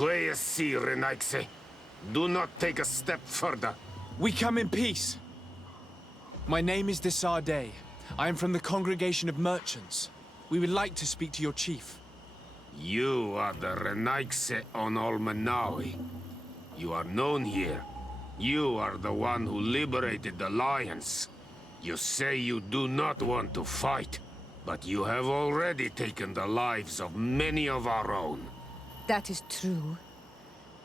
Quiesci, Renaigse. Do not take a step further. We come in peace. My name is Desardet. I am from the Congregation of Merchants. We would like to speak to your chief. You are the Renaigse on Olmenawi. You are known here. You are the one who liberated the Lions. You say you do not want to fight, but you have already taken the lives of many of our own. That is true.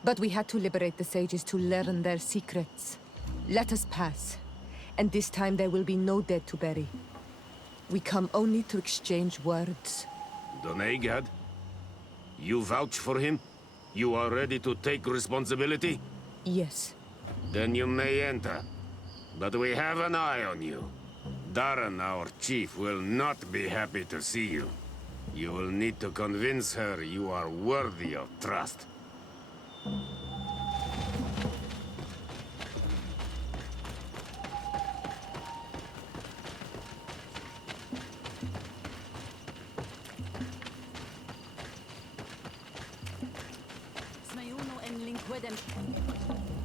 But we had to liberate the sages to learn their secrets. Let us pass. And this time there will be no dead to bury. We come only to exchange words. Donegad? You vouch for him? You are ready to take responsibility? Yes. Then you may enter. But we have an eye on you. Darren, our chief, will not be happy to see you. You will need to convince her you are worthy of trust.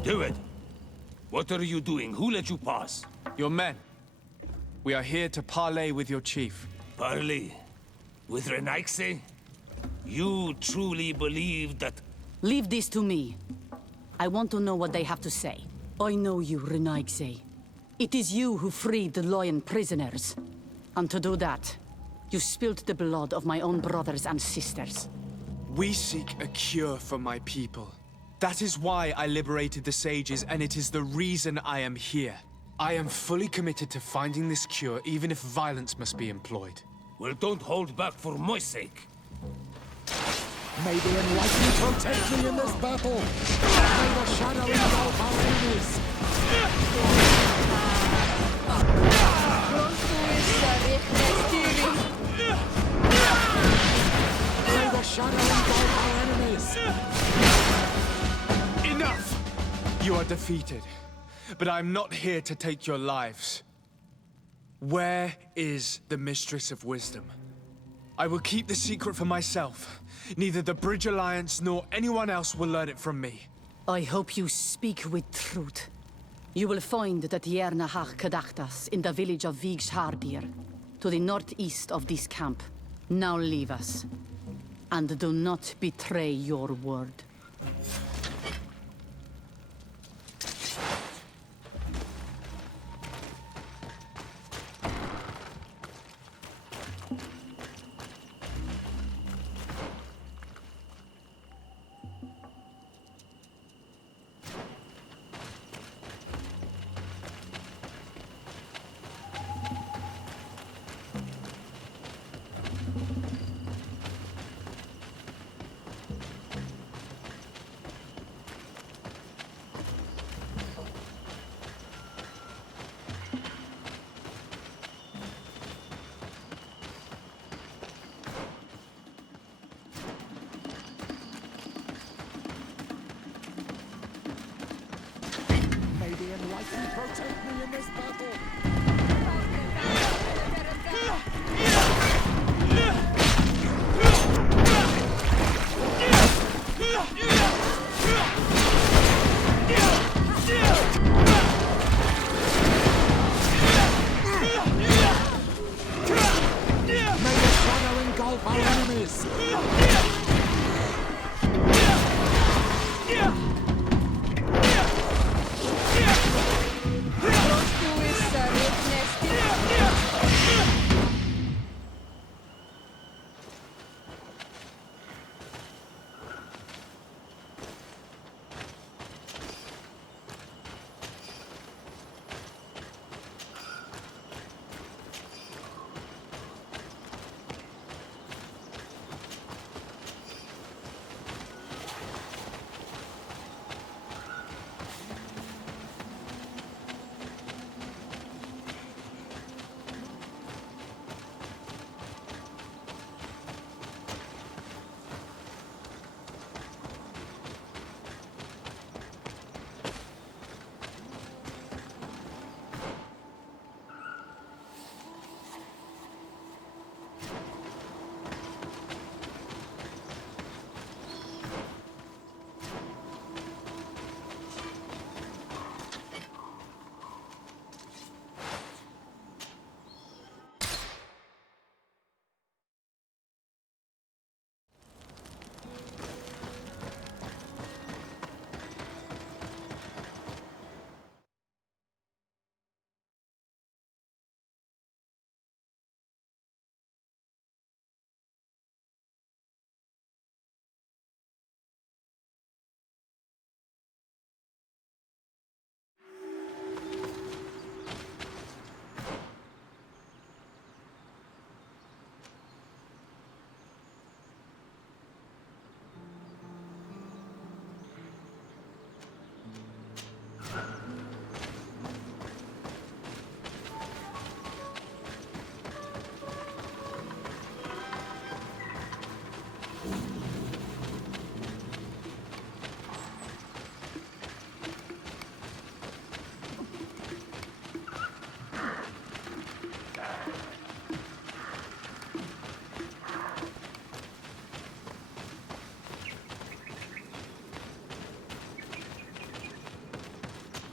Do it! What are you doing? Who let you pass? Your men. We are here to parley with your chief. Parley? With Renaigse? You truly believe that... Leave this to me. I want to know what they have to say. I know you, Renaigse. It is you who freed the Lion prisoners. And to do that, you spilled the blood of my own brothers and sisters. We seek a cure for my people. That is why I liberated the sages, and it is the reason I am here. I am fully committed to finding this cure, even if violence must be employed. Well, don't hold back for my sake. May the enlightened protect me in this battle! May the shadow engulf our enemies! May the shadow engulf our enemies! Enough! You are defeated. But I am not here to take your lives. Where is the Mistress of Wisdom? I will keep the secret for myself. Neither the Bridge Alliance nor anyone else will learn it from me. I hope you speak with truth. You will find that Yerna Hach Kadachtas in the village of Vigshardir, to the northeast of this camp. Now leave us. And do not betray your word.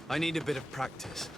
I need a bit of practice.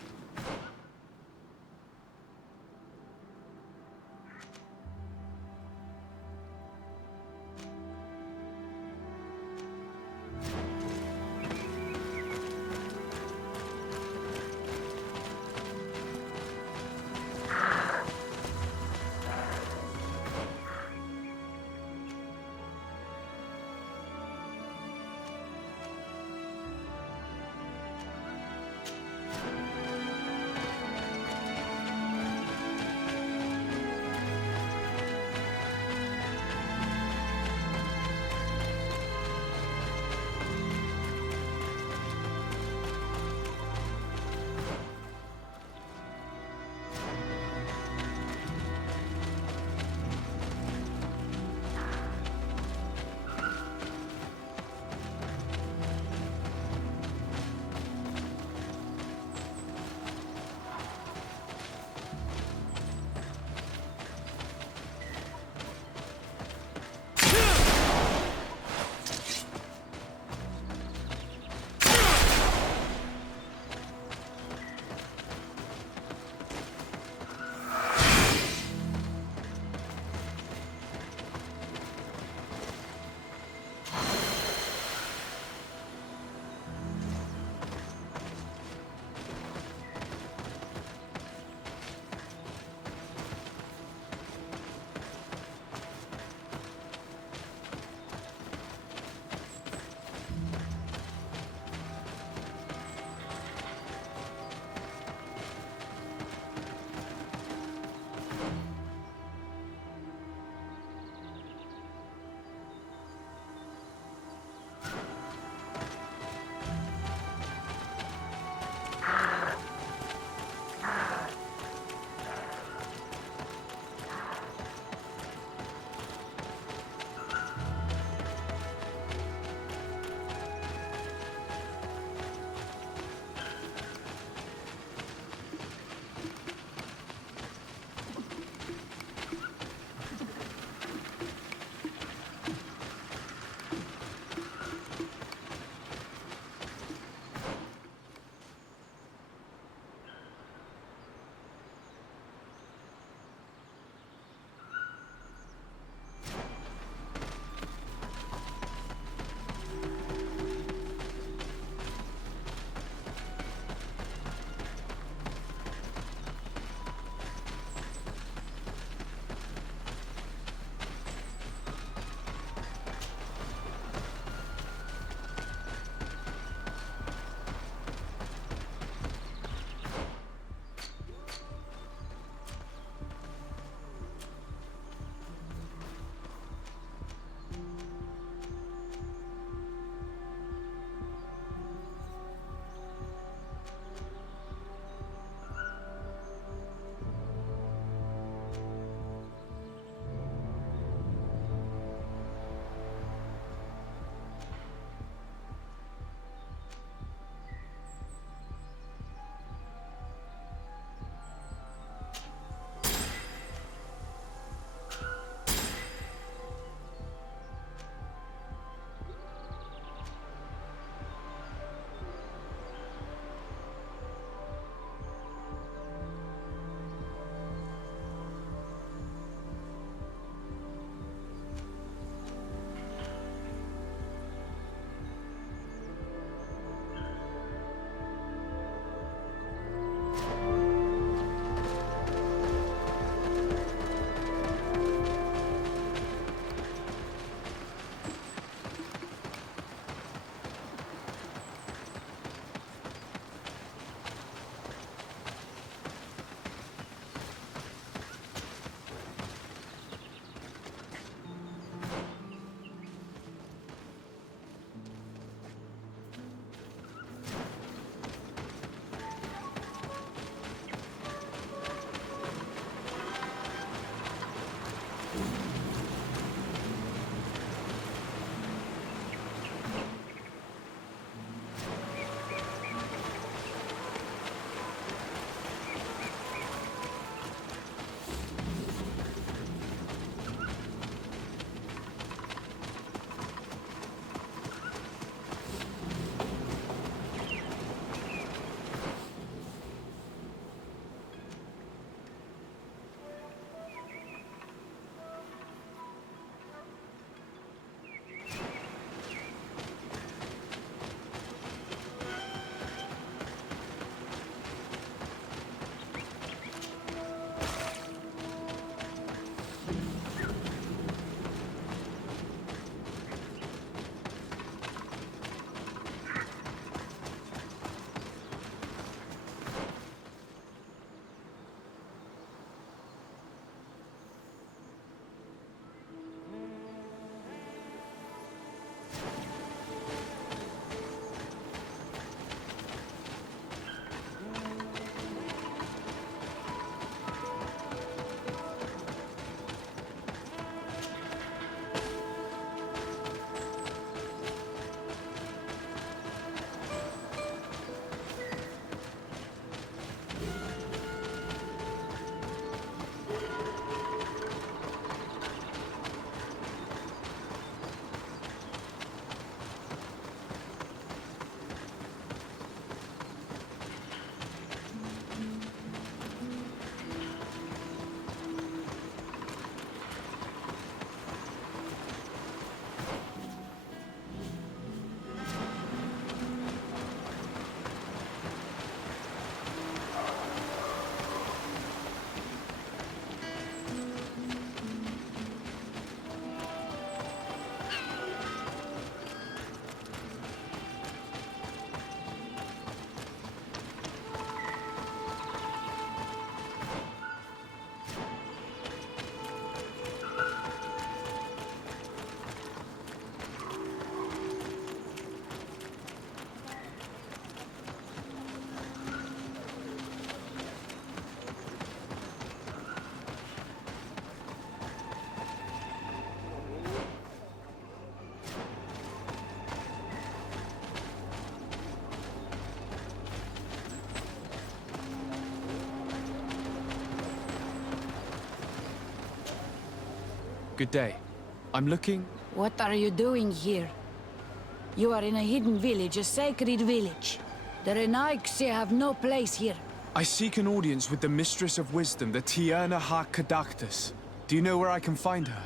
Good day. I'm looking... What are you doing here? You are in a hidden village, a sacred village. The Renaigse have no place here. I seek an audience with the Mistress of Wisdom, the Tierna ha Kadactus. Do you know where I can find her?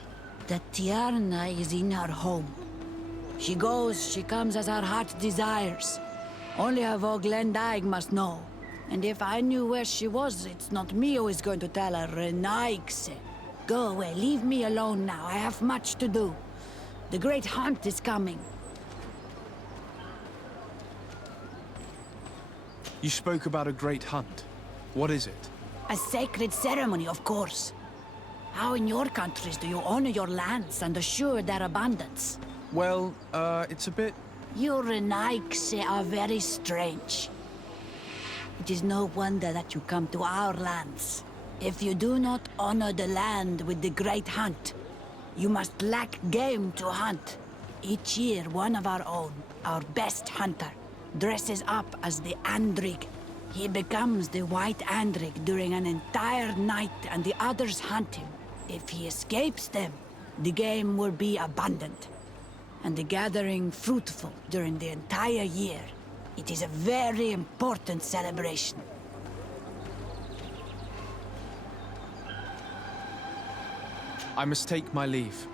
The Tiarna is in her home. She goes, she comes as her heart desires. Only her Voglendaig must know. And if I knew where she was, it's not me who is going to tell her, Renaigse. Go away, leave me alone now. I have much to do. The great hunt is coming. You spoke about a great hunt. What is it? A sacred ceremony, of course. How in your countries do you honor your lands and assure their abundance? Well, it's a bit... You Renaigse are very strange. It is no wonder that you come to our lands. If you do not honor the land with the great hunt, you must lack game to hunt. Each year, one of our own, our best hunter, dresses up as the Andrig. He becomes the White Andrig during an entire night and the others hunt him. If he escapes them, the game will be abundant, and the gathering fruitful during the entire year. It is a very important celebration. I must take my leave.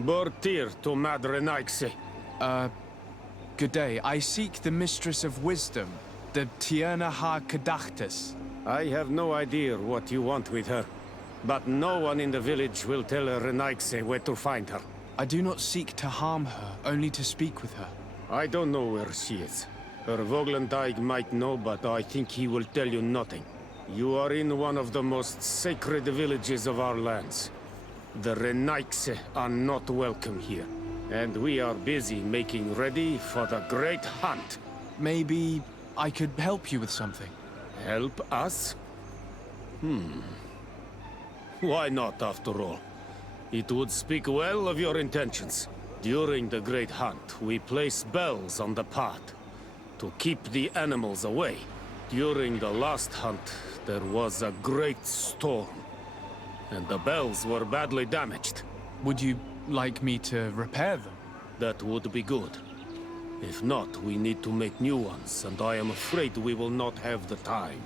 Bortir to Madre Naixe. Good day. I seek the Mistress of Wisdom, the Tierna ha Kadactus. I have no idea what you want with her, but no one in the village will tell Renaixe where to find her. I do not seek to harm her, only to speak with her. I don't know where she is. Her Voglendaig might know, but I think he will tell you nothing. You are in one of the most sacred villages of our lands. The Renaixe are not welcome here, and we are busy making ready for the great hunt. Maybe I could help you with something. Help us? Why not, after all? It would speak well of your intentions. During the great hunt, we place bells on the path to keep the animals away. During the last hunt, there was a great storm, and the bells were badly damaged. Would you like me to repair them? That would be good. If not, we need to make new ones, and I am afraid we will not have the time.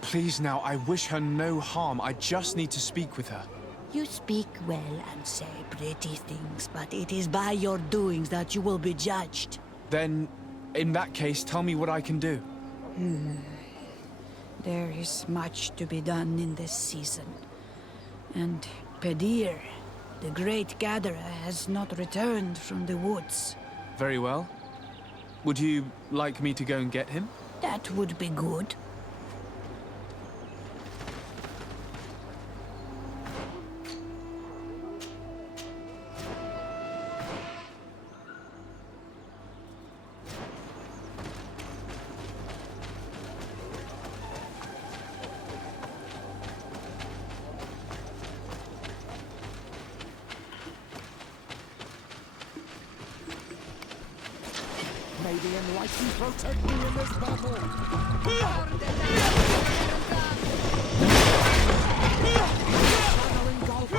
Please now, I wish her no harm. I just need to speak with her. You speak well and say pretty things, but it is by your doings that you will be judged. Then, in that case, tell me what I can do. There is much to be done in this season. And Pedir, the great gatherer, has not returned from the woods. Very well. Would you like me to go and get him? That would be good. May the enlightened protect me in this battle! Shadowing golf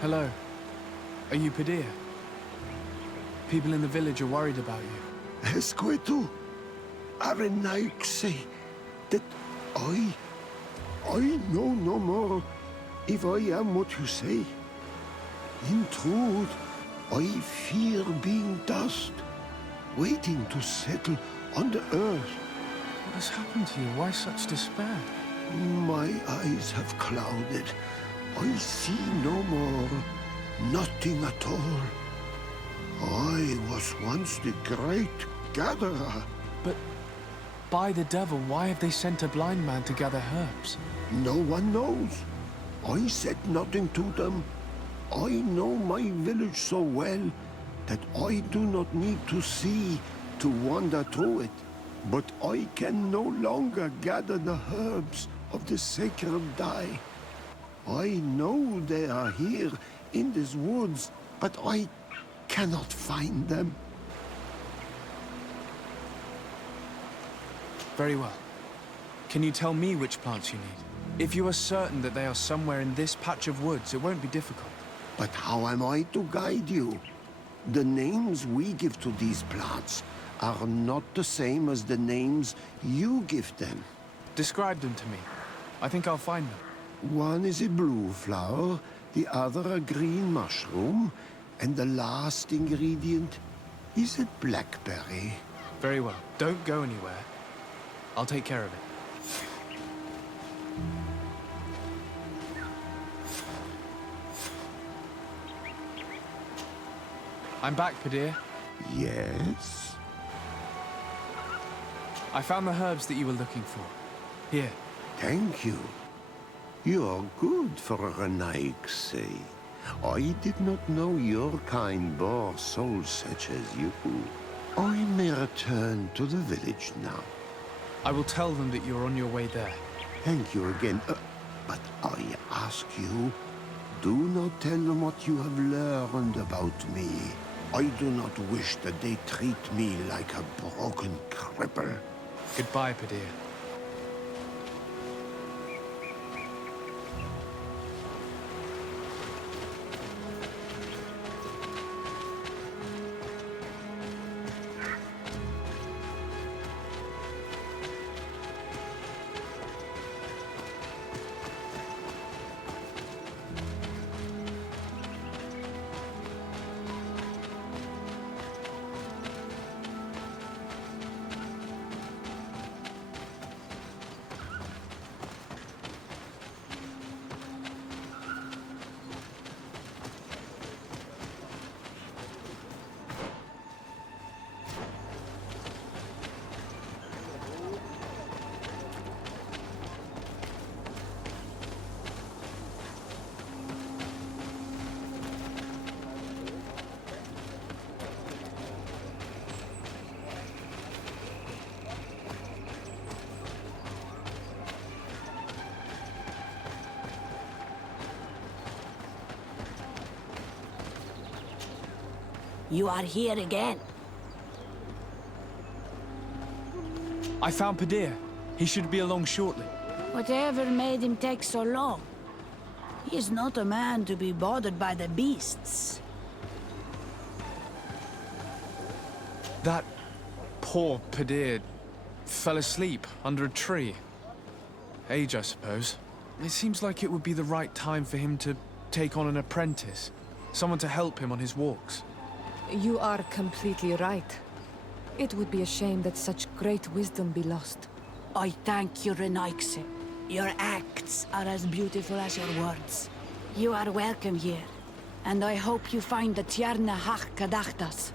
Hello. Are you Padilla? People in the village are worried about you. Esqueto, Arenaik say that I know no more if I am what you say. In truth, I fear being dust, waiting to settle on the earth. What has happened to you? Why such despair? My eyes have clouded. I see no more, nothing at all. I was once the great gatherer. But by the devil, why have they sent a blind man to gather herbs? No one knows. I said nothing to them. I know my village so well that I do not need to see to wander through it. But I can no longer gather the herbs of the sacred dye. I know they are here in these woods, but I cannot find them. Very well. Can you tell me which plants you need? If you are certain that they are somewhere in this patch of woods, it won't be difficult. But how am I to guide you? The names we give to these plants are not the same as the names you give them. Describe them to me. I think I'll find them. One is a blue flower, the other a green mushroom, and the last ingredient is a blackberry. Very well. Don't go anywhere. I'll take care of it. I'm back, Padilla. Yes? I found the herbs that you were looking for. Here. Thank you. You are good for a Renaik, say. I did not know your kind bore souls such as you. I may return to the village now. I will tell them that you're on your way there. Thank you again. But I ask you, do not tell them what you have learned about me. I do not wish that they treat me like a broken cripple. Goodbye, Padilla. You are here again. I found Padilla. He should be along shortly. Whatever made him take so long? He is not a man to be bothered by the beasts. That poor Padilla fell asleep under a tree. Age, I suppose. It seems like it would be the right time for him to take on an apprentice. Someone to help him on his walks. You are completely right. It would be a shame that such great wisdom be lost. I thank you, Renaikse. Your acts are as beautiful as your words. You are welcome here. And I hope you find the Tierna Hach Kadachtas.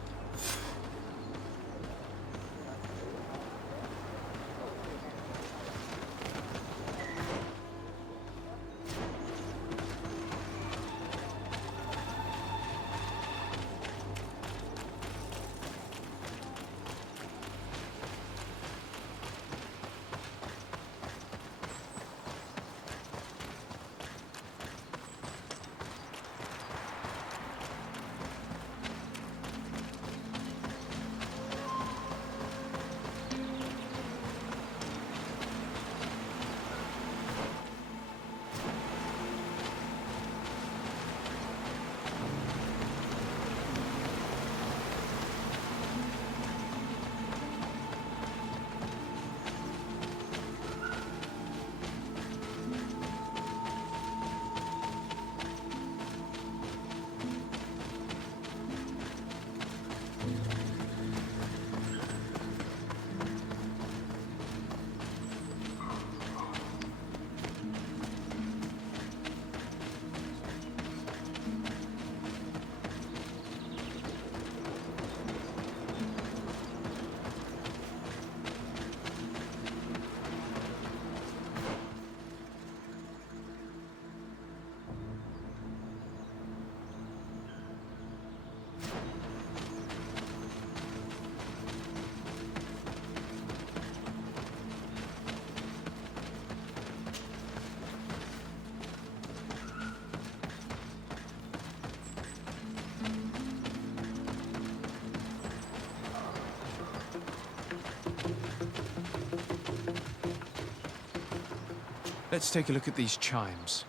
Let's take a look at these chimes.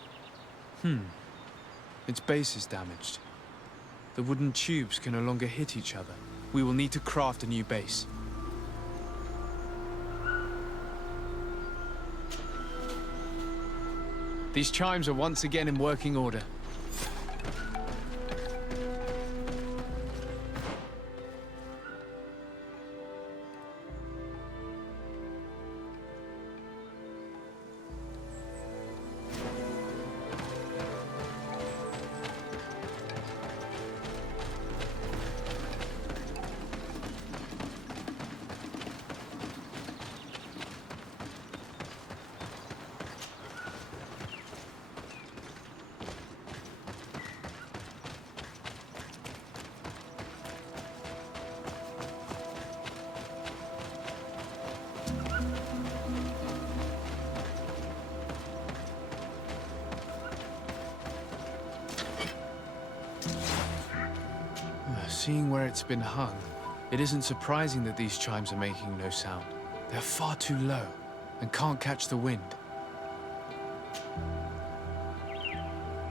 Its base is damaged. The wooden tubes can no longer hit each other. We will need to craft a new base. These chimes are once again in working order. Seeing where it's been hung, it isn't surprising that these chimes are making no sound. They're far too low and can't catch the wind.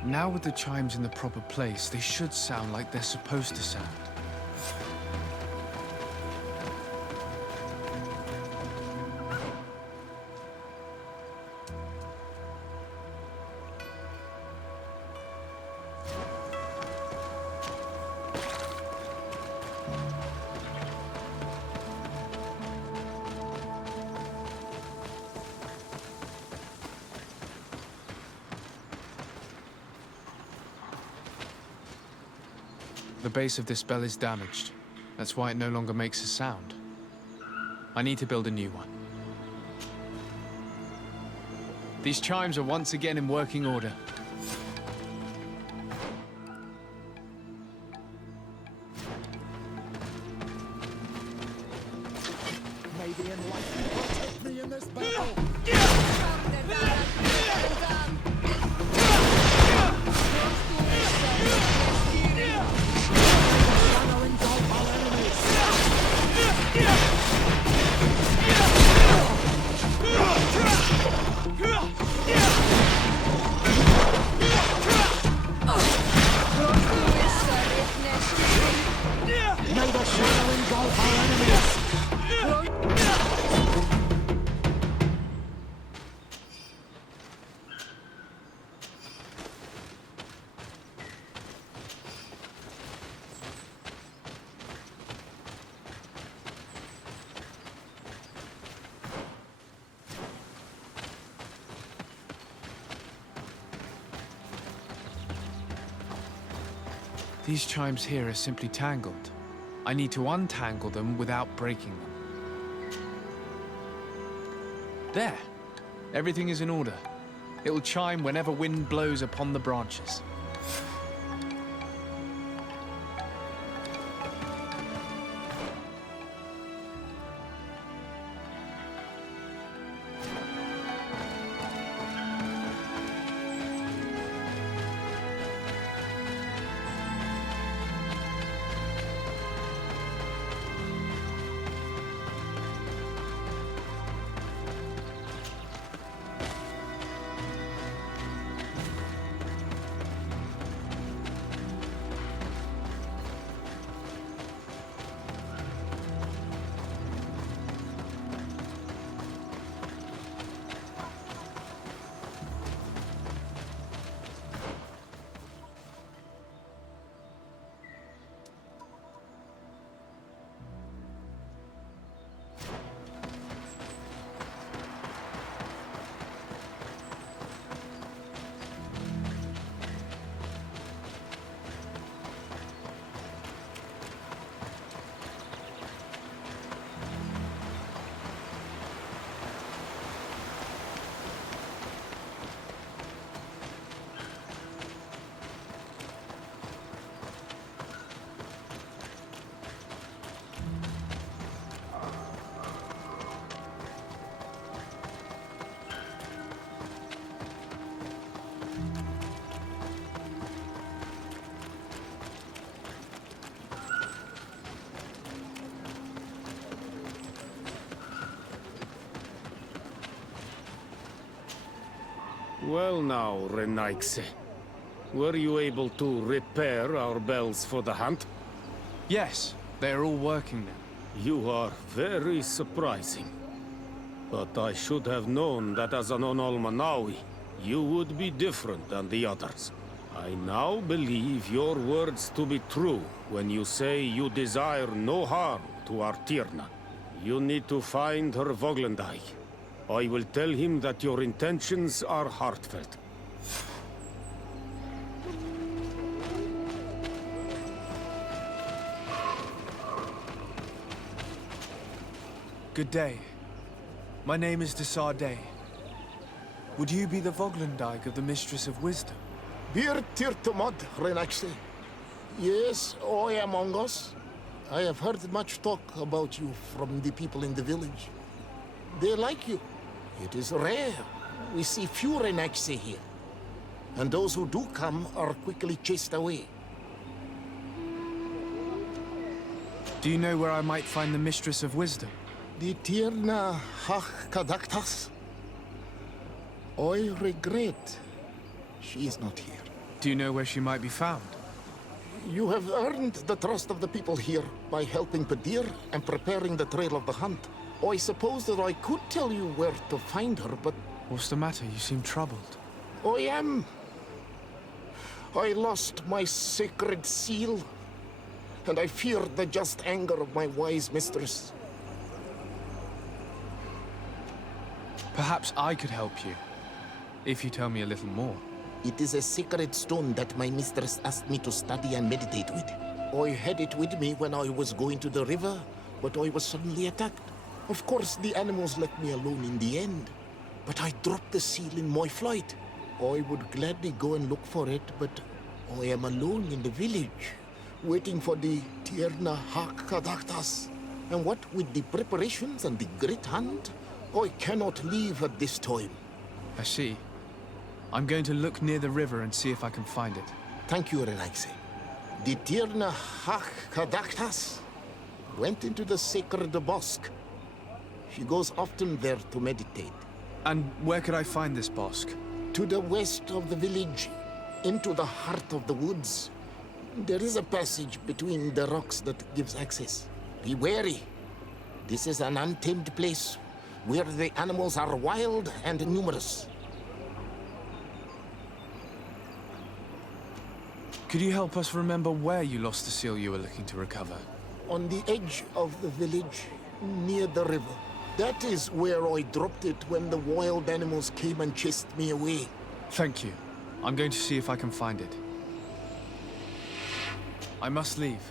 Now with the chimes in the proper place, they should sound like they're supposed to sound. The base of this bell is damaged. That's why it no longer makes a sound. I need to build a new one. These chimes are once again in working order. May the enlightened protect me in this battle! May the shadow engulf our enemies! These chimes here are simply tangled. I need to untangle them without breaking them. There. Everything is in order. It will chime whenever wind blows upon the branches. Well now, Renaigse. Were you able to repair our bells for the hunt? Yes, they are all working now. You are very surprising. But I should have known that as an Onolmanawi, you would be different than the others. I now believe your words to be true when you say you desire no harm to our Tyrna. You need to find her Voglendai. I will tell him that your intentions are heartfelt. Good day. My name is Desardet. Would you be the Voglendijk of the Mistress of Wisdom? Bir Tirtumod, Renaxe. Yes, I am among us. I have heard much talk about you from the people in the village. They like you. It is rare. We see few Renaxe here. And those who do come are quickly chased away. Do you know where I might find the Mistress of Wisdom? The Tyrna Hach Kadaktas. I regret she is not here. Do you know where she might be found? You have earned the trust of the people here by helping Padir and preparing the trail of the hunt. I suppose that I could tell you where to find her, but... What's the matter? You seem troubled. I am. I lost my sacred seal, and I fear the just anger of my wise mistress. Perhaps I could help you, if you tell me a little more. It is a sacred stone that my mistress asked me to study and meditate with. I had it with me when I was going to the river, but I was suddenly attacked. Of course, the animals let me alone in the end, but I dropped the seal in my flight. I would gladly go and look for it, but I am alone in the village, waiting for the Tyrna Hakadaktas. And what with the preparations and the great hunt, I cannot leave at this time. I see. I'm going to look near the river and see if I can find it. Thank you, Renaxe. The Tyrna Hakadaktas went into the sacred bosque. She goes often there to meditate. And where could I find this bosque? To the west of the village, into the heart of the woods. There is a passage between the rocks that gives access. Be wary. This is an untamed place where the animals are wild and numerous. Could you help us remember where you lost the seal you were looking to recover? On the edge of the village, near the river. That is where I dropped it when the wild animals came and chased me away. Thank you. I'm going to see if I can find it. I must leave.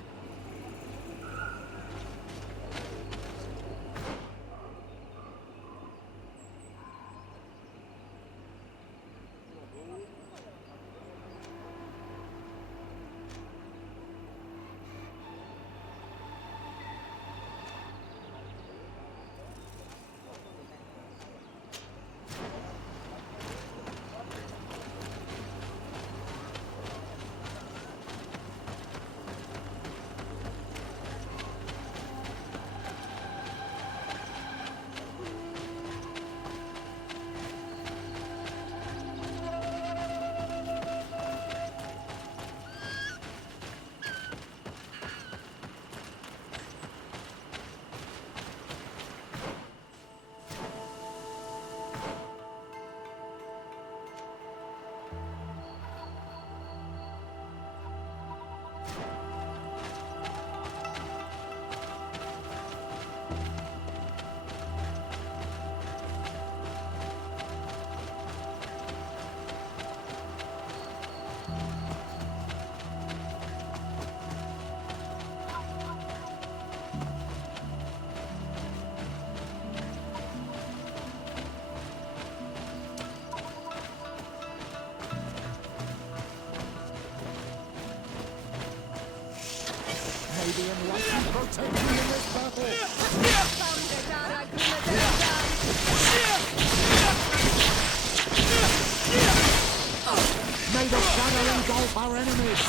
Maybe enlightened protect me in this battle. May the shadow engulf our enemies.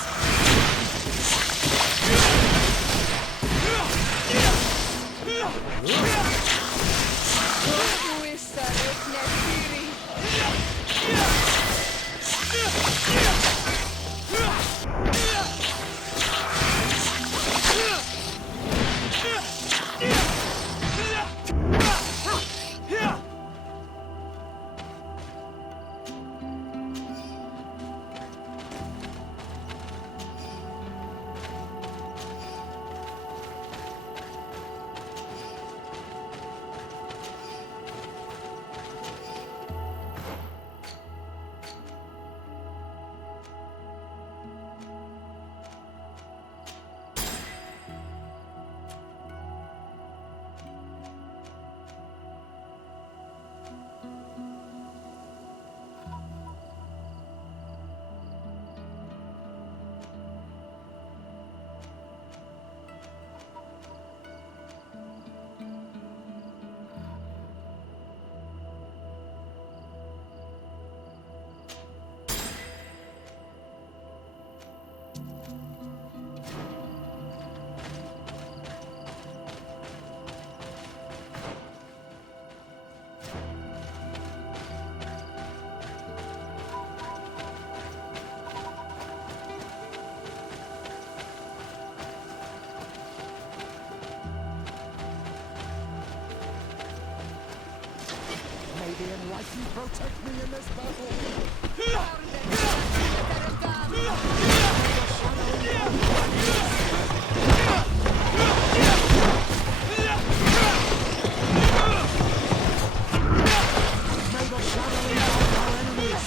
May the enlightened protect me in this May the shadow engulf our enemies.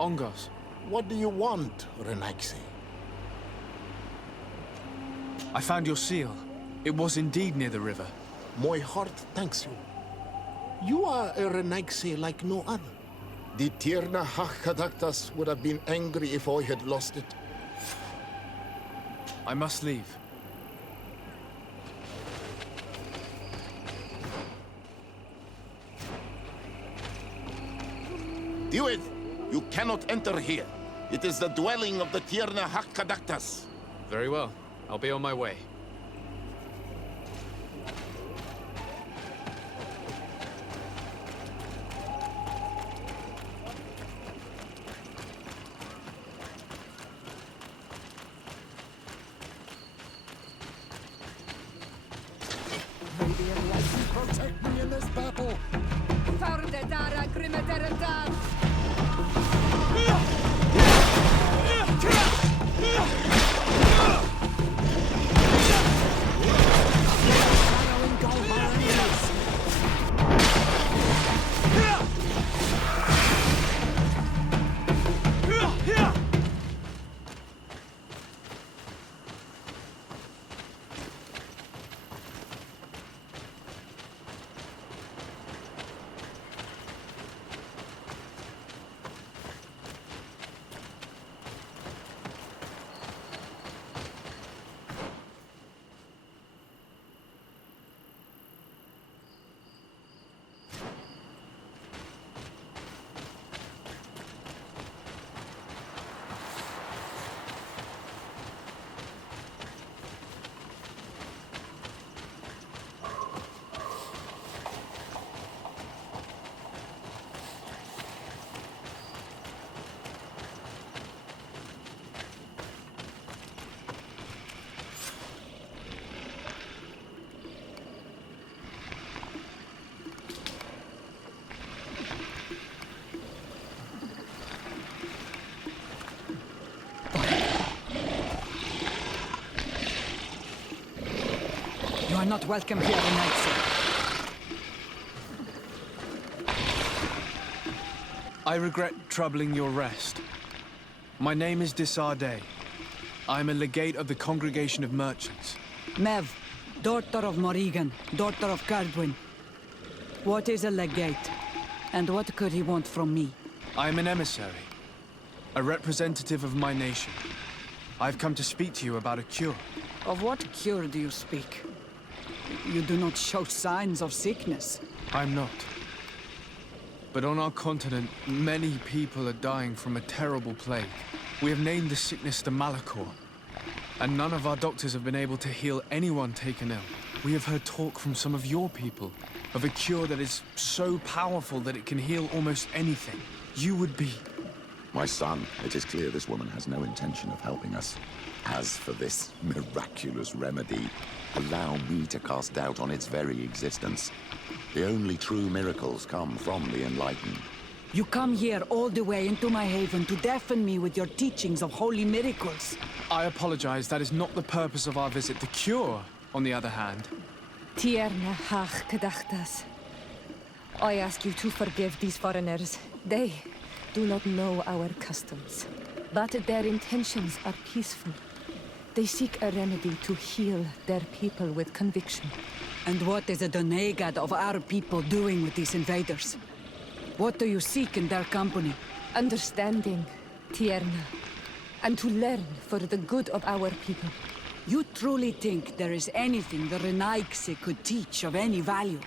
Ongos. What do you want, Renaigse? I found your seal. It was indeed near the river. My heart thanks you. You are a Renaigse like no other. The Tierna Hakadaktas would have been angry if I had lost it. I must leave. Do it! You cannot enter here. It is the dwelling of the Tierna Hakadaktas. Very well. I'll be on my way. Protect me in this battle! You are not welcome here tonight, sir. I regret troubling your rest. My name is Disarday. I am a legate of the Congregation of Merchants. Mev, daughter of Morrigan, daughter of Cardwin. What is a legate? And what could he want from me? I am an emissary, a representative of my nation. I've come to speak to you about a cure. Of what cure do you speak? You do not show signs of sickness. I'm not. But on our continent, many people are dying from a terrible plague. We have named the sickness the Malachor, and none of our doctors have been able to heal anyone taken ill. We have heard talk from some of your people of a cure that is so powerful that it can heal almost anything. You would be... My son, it is clear this woman has no intention of helping us. As for this miraculous remedy, allow me to cast doubt on its very existence. The only true miracles come from the enlightened. You come here all the way into my haven to deafen me with your teachings of holy miracles. I apologize, that is not the purpose of our visit. The cure, on the other hand... Tierna hach kadachtas. I ask you to forgive these foreigners. They do not know our customs. But their intentions are peaceful. They seek a remedy to heal their people with conviction. And what is the Donegad of our people doing with these invaders? What do you seek in their company? Understanding, Tierna, and to learn for the good of our people. You truly think there is anything the Renaigse could teach of any value?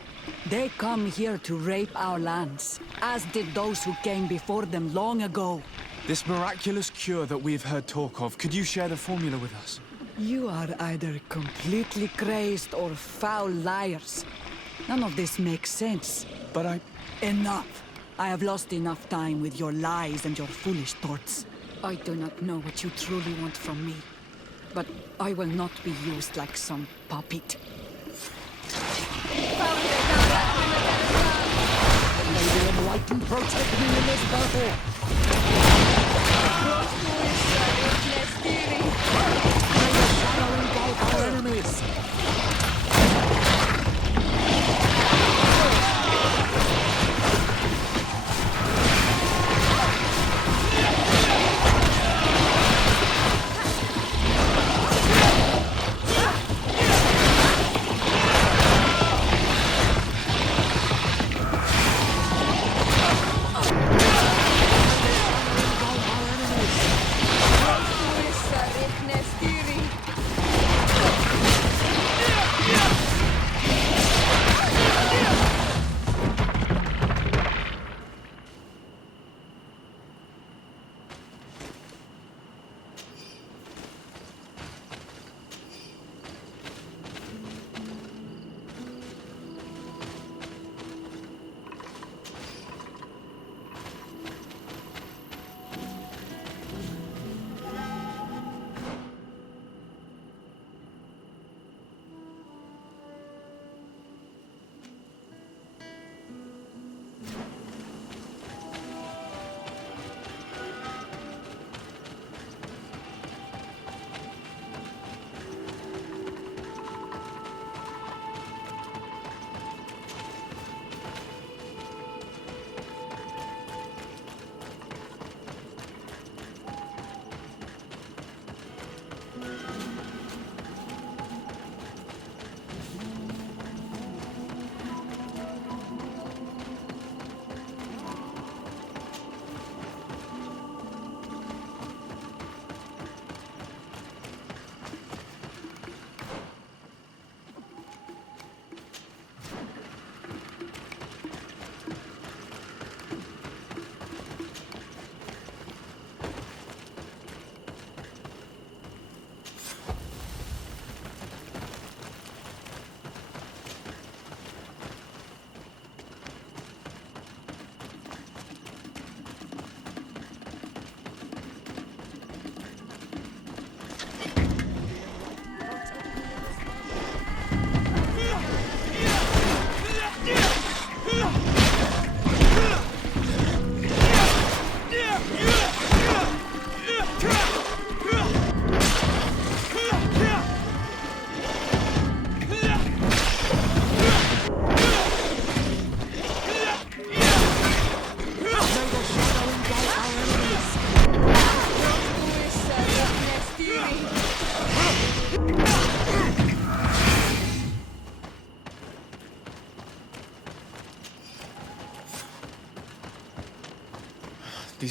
They come here to rape our lands, as did those who came before them long ago. This miraculous cure that we've heard talk of, could you share the formula with us? You are either completely crazed or foul liars. None of this makes sense. But I... Enough! I have lost enough time with your lies and your foolish thoughts. I do not know what you truly want from me. But I will not be used like some puppet. May the enlightened protect me in this battle! Our enemies!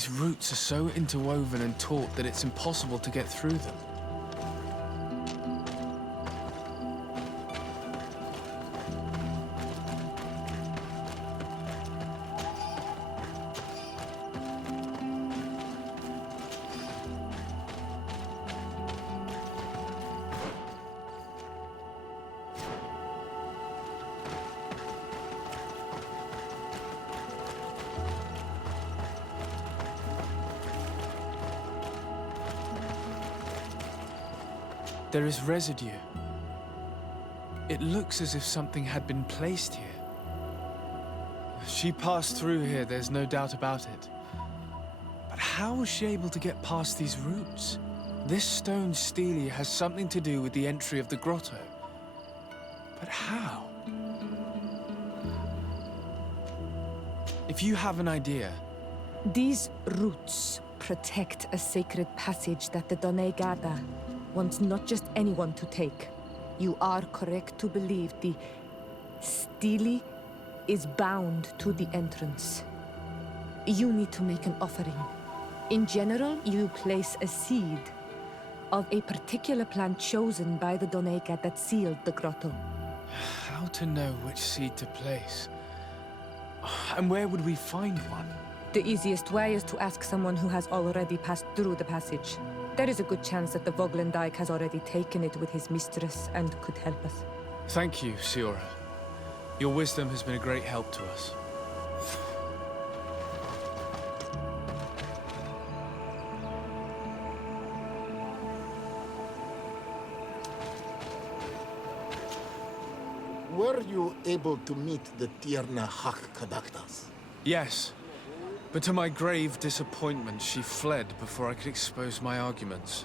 These roots are so interwoven and taut that it's impossible to get through them. There is residue. It looks as if something had been placed here. She passed through here, there's no doubt about it. But how was she able to get past these roots? This stone stele has something to do with the entry of the grotto. But how? If you have an idea... These roots protect a sacred passage that the Donegada wants not just anyone to take. You are correct to believe the stele is bound to the entrance. You need to make an offering. In general, you place a seed of a particular plant chosen by the Donega that sealed the grotto. How to know which seed to place? And where would we find one? The easiest way is to ask someone who has already passed through the passage. There is a good chance that the Voglendike has already taken it with his mistress and could help us. Thank you, Siora. Your wisdom has been a great help to us. Were you able to meet the Tierna Hak-Kadaktas? Yes, but to my grave disappointment, she fled before I could expose my arguments.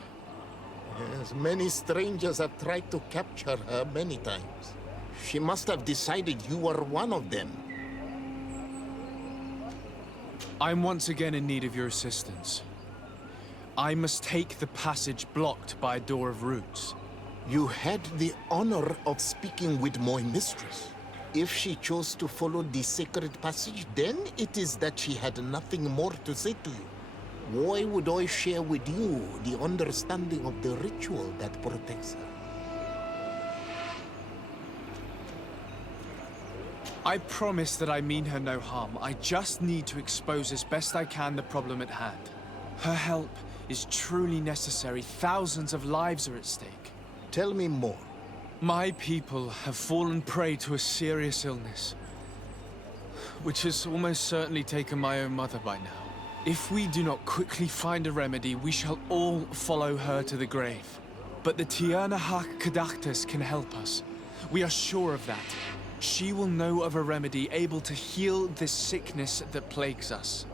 Yes, many strangers have tried to capture her many times. She must have decided you were one of them. I'm once again in need of your assistance. I must take the passage blocked by a door of roots. You had the honor of speaking with my mistress. If she chose to follow the sacred passage, then it is that she had nothing more to say to you. Why would I share with you the understanding of the ritual that protects her? I promise that I mean her no harm. I just need to expose as best I can the problem at hand. Her help is truly necessary. Thousands of lives are at stake. Tell me more. My people have fallen prey to a serious illness, which has almost certainly taken my own mother by now. If we do not quickly find a remedy, we shall all follow her to the grave. But the Tierna Hak-Kadaktas can help us. We are sure of that. She will know of a remedy able to heal this sickness that plagues us.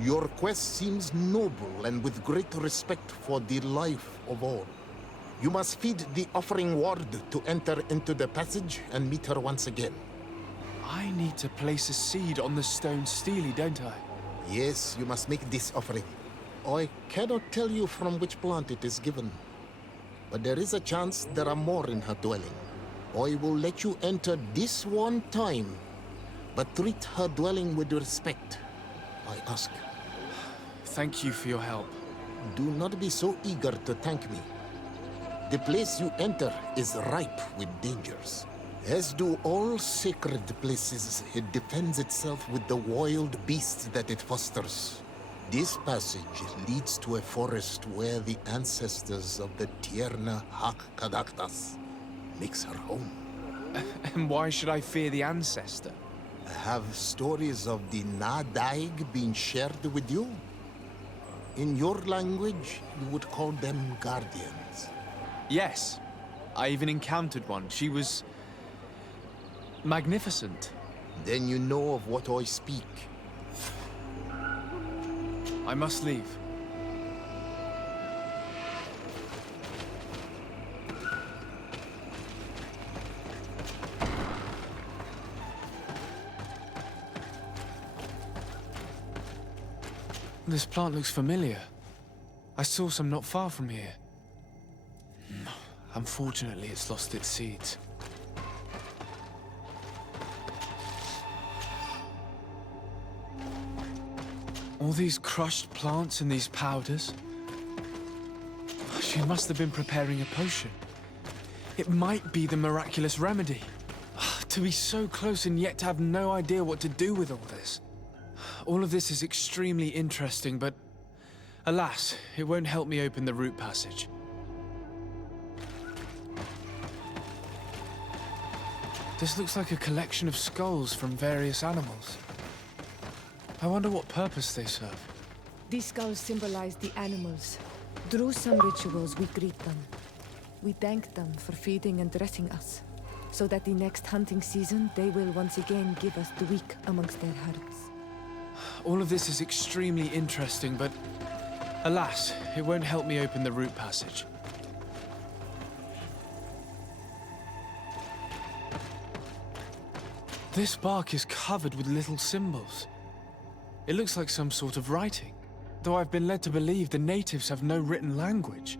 Your quest seems noble and with great respect for the life of all. You must feed the offering ward to enter into the passage and meet her once again. I need to place a seed on the stone stele, don't I? Yes, you must make this offering. I cannot tell you from which plant it is given, but there is a chance there are more in her dwelling. I will let you enter this one time, but treat her dwelling with respect, I ask. Thank you for your help. Do not be so eager to thank me. The place you enter is ripe with dangers. As do all sacred places, it defends itself with the wild beasts that it fosters. This passage leads to a forest where the ancestors of the Tierna Hak-Kadaktas makes her home. And why should I fear the ancestor? Have stories of the Nadaig been shared with you? In your language, you would call them guardians. Yes. I even encountered one. She was... magnificent. Then you know of what I speak. I must leave. This plant looks familiar. I saw some not far from here. Unfortunately, it's lost its seeds. All these crushed plants and these powders. She must have been preparing a potion. It might be the miraculous remedy. To be so close and yet to have no idea what to do with all this. All of this is extremely interesting, but alas, it won't help me open the root passage. This looks like a collection of skulls from various animals. I wonder what purpose they serve. These skulls symbolize the animals. Through some rituals, we greet them. We thank them for feeding and dressing us, so that the next hunting season, they will once again give us the weak amongst their herds. All of this is extremely interesting, but alas, it won't help me open the root passage. This bark is covered with little symbols. It looks like some sort of writing, though I've been led to believe the natives have no written language.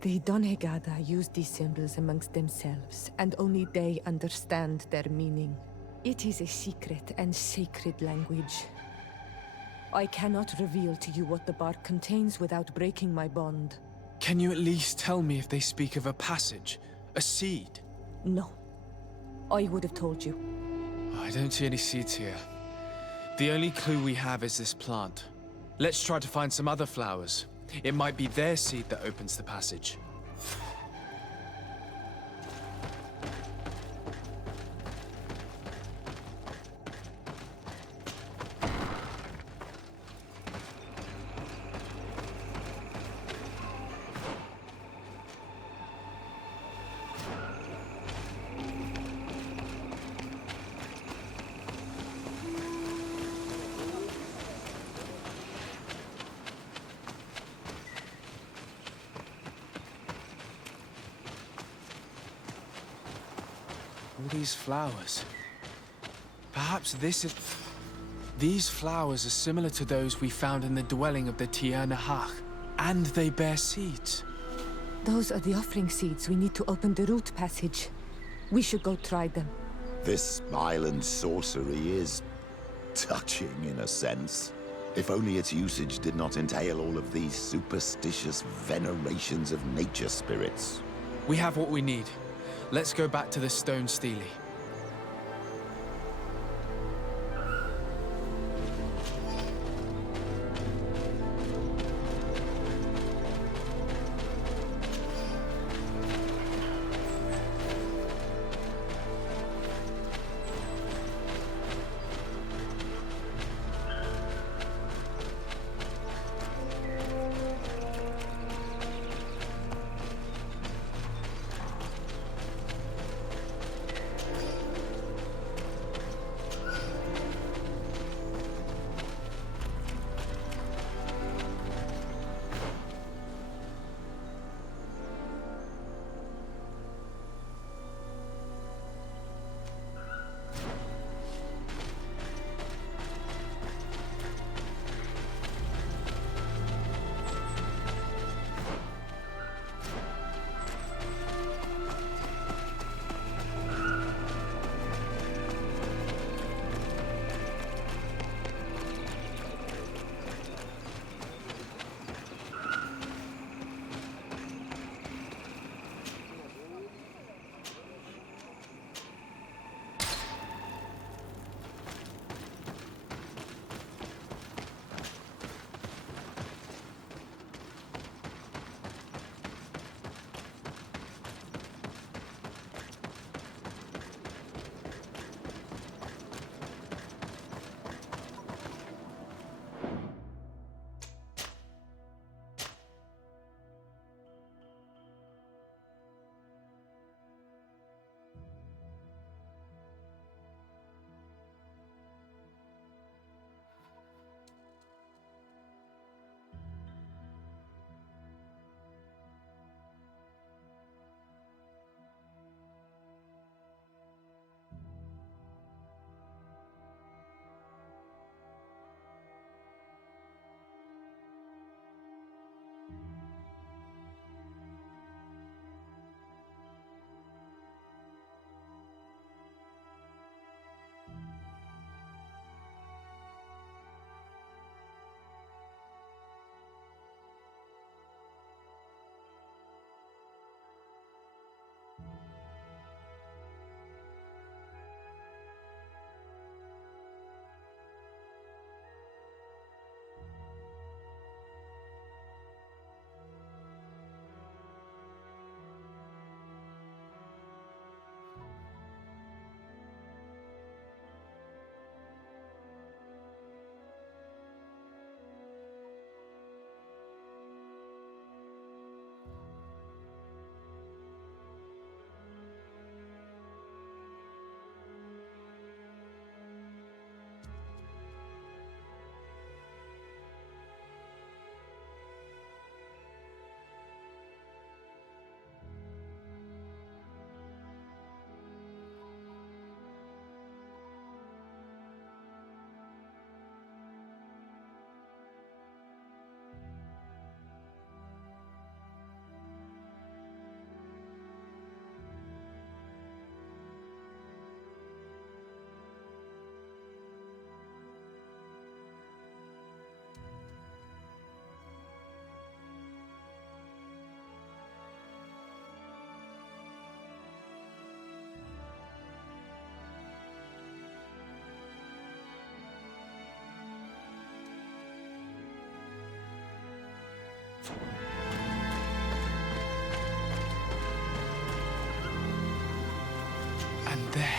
The Donegada use these symbols amongst themselves, and only they understand their meaning. It is a secret and sacred language. I cannot reveal to you what the bark contains without breaking my bond. Can you at least tell me if they speak of a passage, a seed? No. I would have told you. I don't see any seeds here. The only clue we have is this plant. Let's try to find some other flowers. It might be their seed that opens the passage. All these flowers. Perhaps these flowers are similar to those we found in the dwelling of the Tiernahach, and they bear seeds. Those are the offering seeds we need to open the root passage. We should go try them. This island sorcery is touching in a sense. If only its usage did not entail all of these superstitious venerations of nature spirits. We have what we need. Let's go back to the stone stele. And there.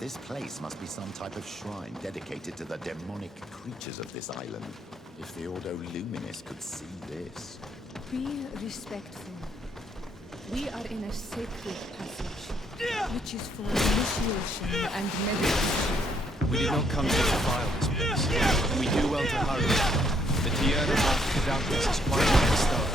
This place must be some type of shrine dedicated to the demonic creatures of this island. If the Ordo Luminis could see this. Be respectful. We are in a sacred passage, which is for initiation and meditation. We did not come to defile this place. We do well to hurry. The Tierra of Cadalcus is quite next door.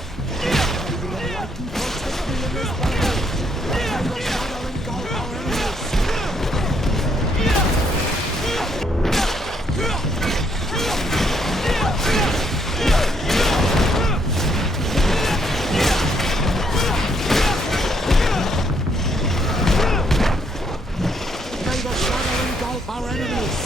May the shadow engulf our enemies!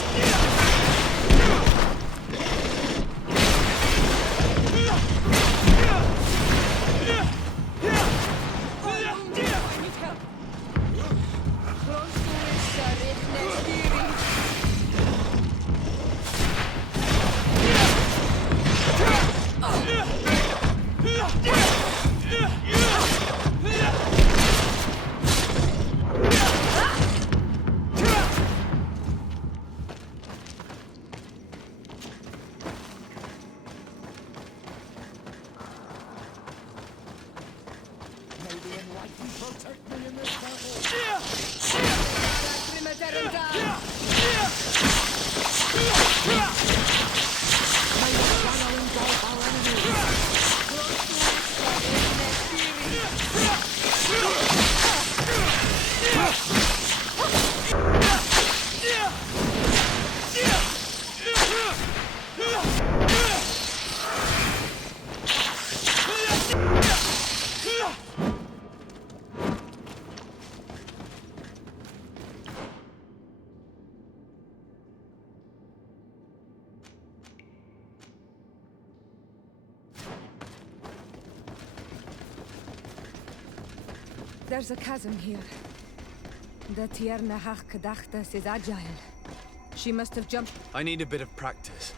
There's a chasm here. The Tierna Kadachtas is agile. She must have jumped. I need a bit of practice.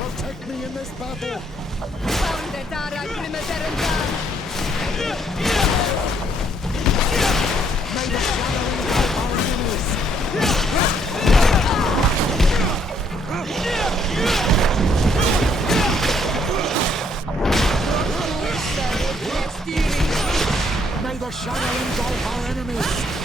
Protect me in this battle! May the shadow engulf our enemies! May the shadow engulf our enemies!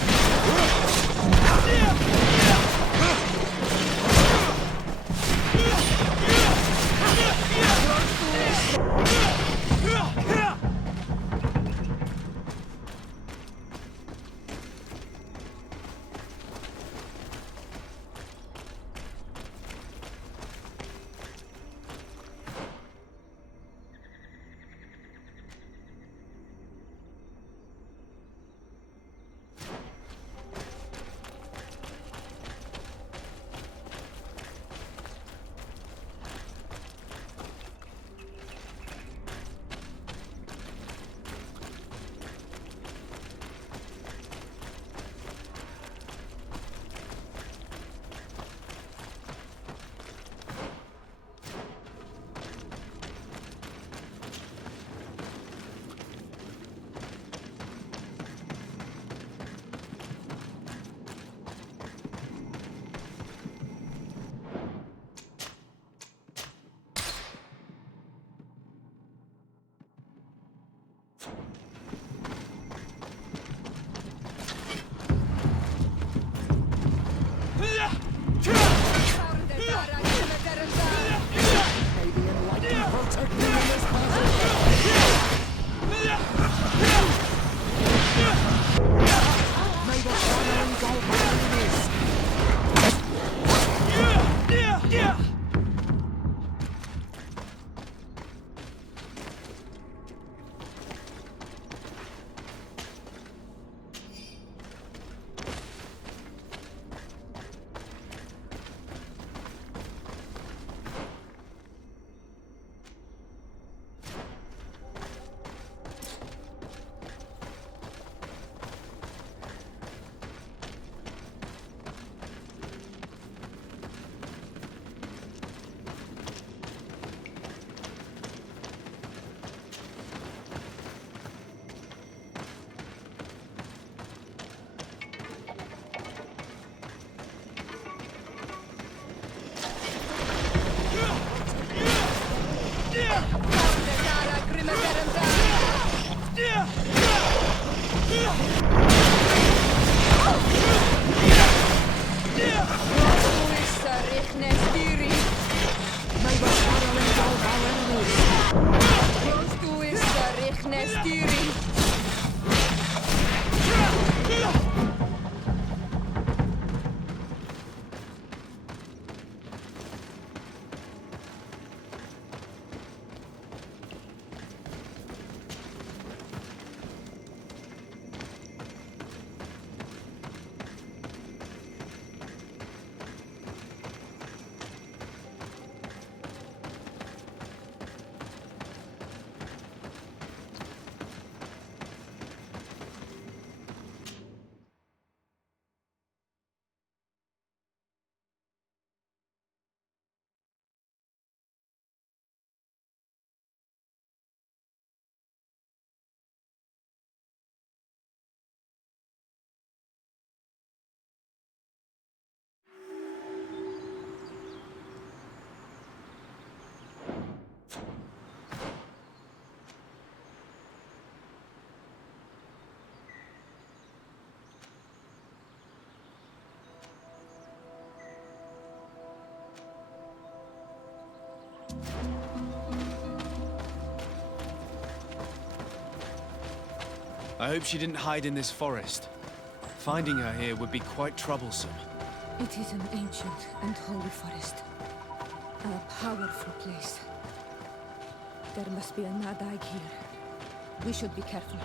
I hope she didn't hide in this forest. Finding her here would be quite troublesome. It is an ancient and holy forest. A powerful place. There must be a Nadag here. We should be careful.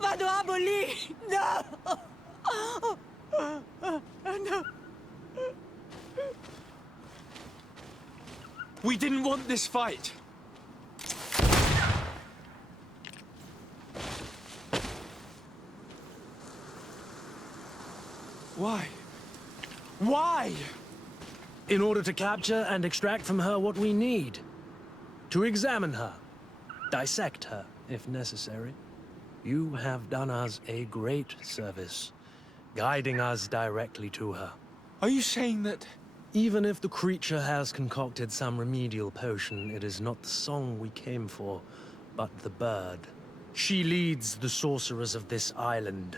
Vado a morire! No! No! We didn't want this fight. Why? Why? In order to capture and extract from her what we need. To examine her. Dissect her, if necessary. You have done us a great service, guiding us directly to her. Are you saying that... Even if the creature has concocted some remedial potion, it is not the song we came for, but the bird. She leads the sorcerers of this island.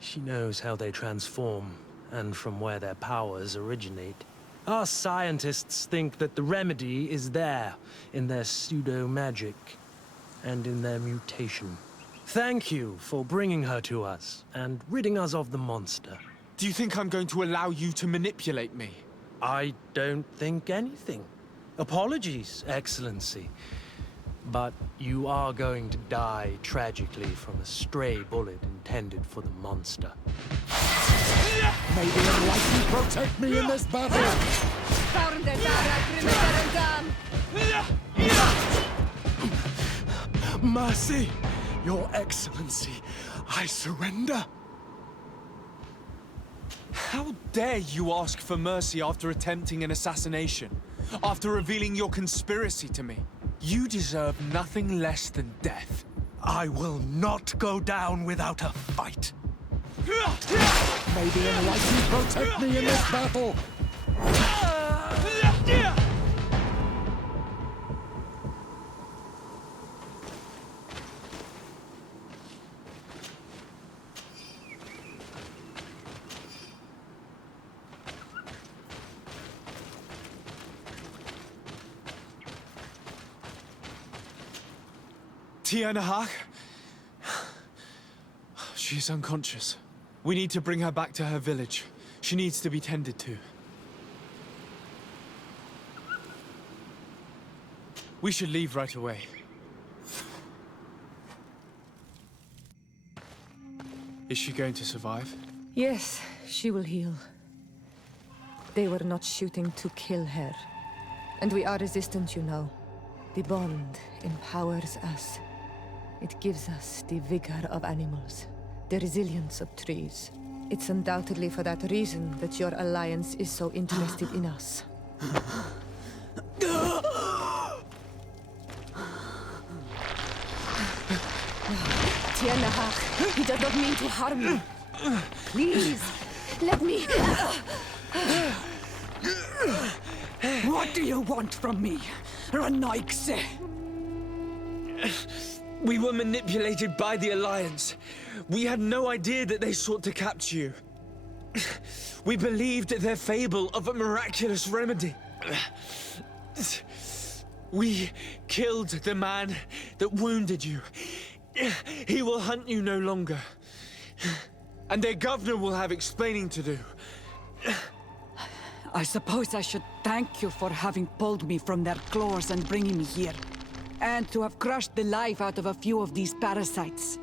She knows how they transform, and from where their powers originate. Our scientists think that the remedy is there, in their pseudo-magic, and in their mutation. Thank you for bringing her to us, and ridding us of the monster. Do you think I'm going to allow you to manipulate me? I don't think anything. Apologies, Excellency. But you are going to die tragically from a stray bullet intended for the monster. May the Enlightened protect me in this battle! Mercy, Your Excellency, I surrender. How dare you ask for mercy after attempting an assassination? After revealing your conspiracy to me? You deserve nothing less than death. I will not go down without a fight. May the Enlightened protect me in this battle! Tianahak? She's unconscious. We need to bring her back to her village. She needs to be tended to. We should leave right away. Is she going to survive? Yes, she will heal. They were not shooting to kill her. And we are resistant, you know. The bond empowers us. It gives us the vigor of animals, the resilience of trees. It's undoubtedly for that reason that your alliance is so interested in us. Tianahak, he does not mean to harm you. Please, let me... What do you want from me, Ranaikse? We were manipulated by the Alliance. We had no idea that they sought to capture you. We believed their fable of a miraculous remedy. We killed the man that wounded you. He will hunt you no longer. And their governor will have explaining to do. I suppose I should thank you for having pulled me from their claws and bringing me here. And to have crushed the life out of a few of these parasites.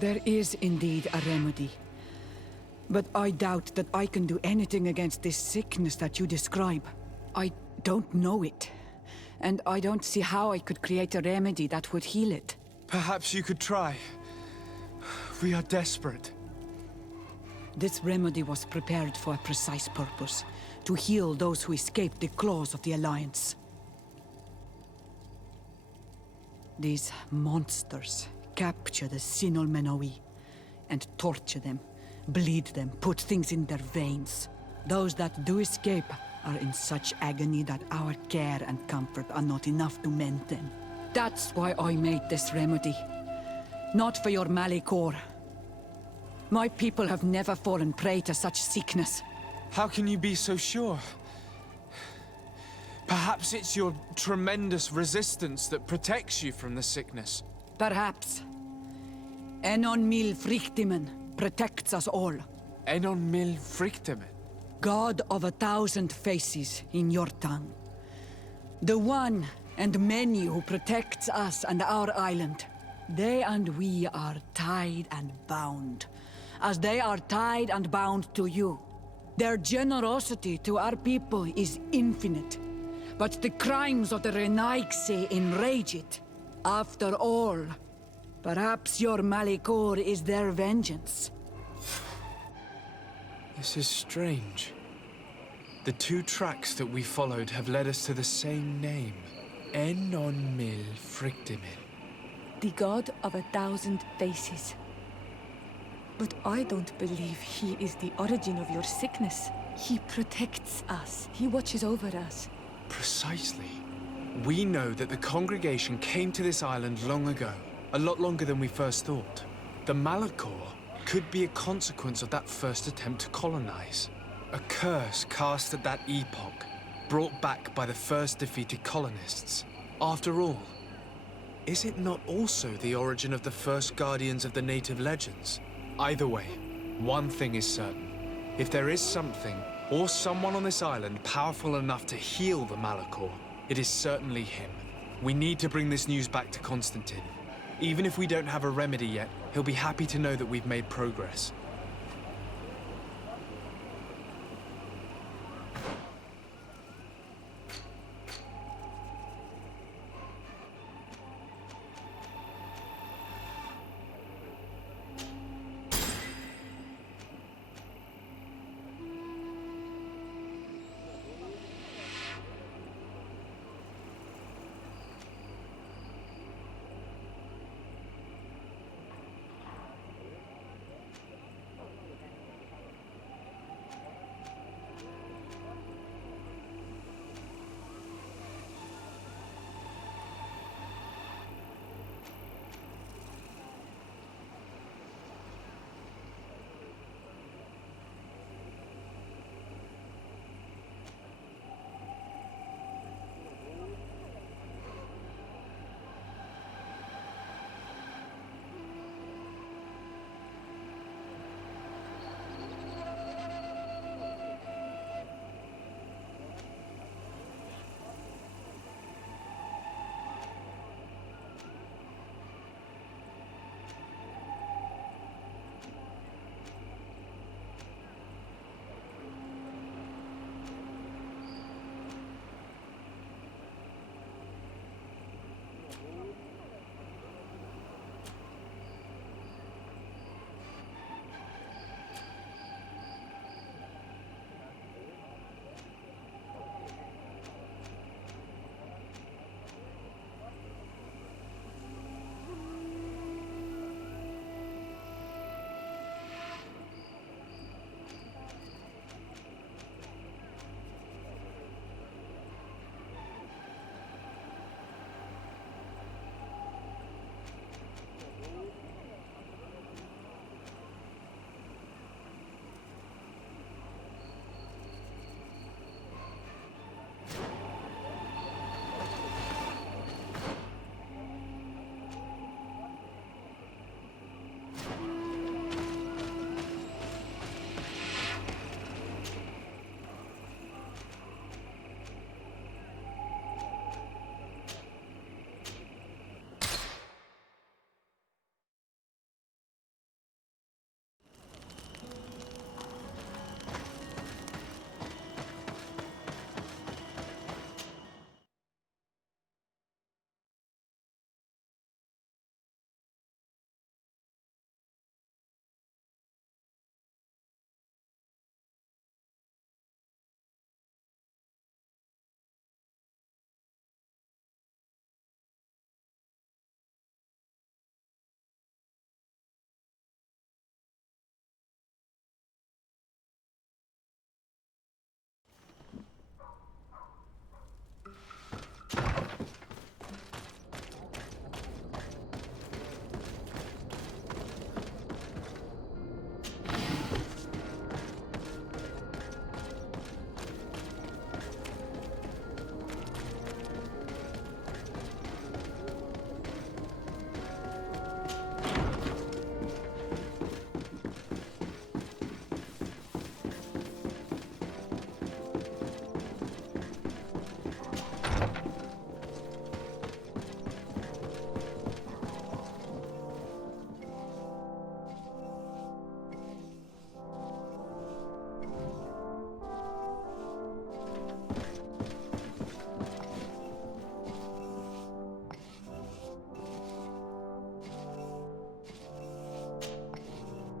There is indeed a remedy. But I doubt that I can do anything against this sickness that you describe. I don't know it. And I don't see how I could create a remedy that would heal it. Perhaps you could try. We are desperate. This remedy was prepared for a precise purpose. To heal those who escaped the claws of the Alliance. These monsters capture the Sinol Menoi and torture them, bleed them, put things in their veins. Those that do escape are in such agony that our care and comfort are not enough to mend them. That's why I made this remedy. Not for your Malikor. My people have never fallen prey to such sickness. How can you be so sure? Perhaps it's your tremendous resistance that protects you from the sickness. Perhaps. Enon Mil Frictimen protects us all. Enon Mil Frictimen? God of 1,000 faces in your tongue. The one and many who protects us and our island. They and we are tied and bound, as they are tied and bound to you. Their generosity to our people is infinite, but the crimes of the Renaigse enrage it. After all, perhaps your Malikor is their vengeance. This is strange. The two tracks that we followed have led us to the same name. Enon Mil Frictimil. The god of 1,000 faces. But I don't believe he is the origin of your sickness. He protects us. He watches over us. Precisely. We know that the congregation came to this island long ago. A lot longer than we first thought. The Malachor could be a consequence of that first attempt to colonize. A curse cast at that epoch, brought back by the first defeated colonists. After all, is it not also the origin of the first guardians of the native legends? Either way, one thing is certain. If there is something, or someone on this island powerful enough to heal the Malachor, it is certainly him. We need to bring this news back to Constantine. Even if we don't have a remedy yet, he'll be happy to know that we've made progress.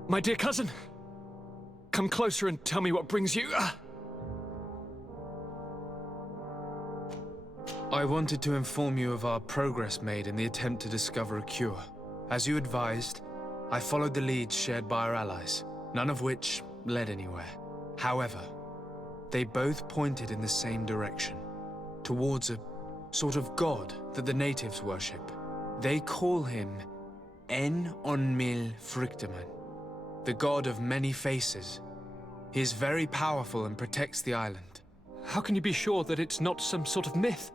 My dear cousin, come closer and tell me what brings you. I wanted to inform you of our progress made in the attempt to discover a cure. As you advised, I followed the leads shared by our allies, none of which led anywhere. However, they both pointed in the same direction, towards a sort of god that the natives worship. They call him En-on-mil Frictaman, the god of many faces. He is very powerful and protects the island. How can you be sure that it's not some sort of myth?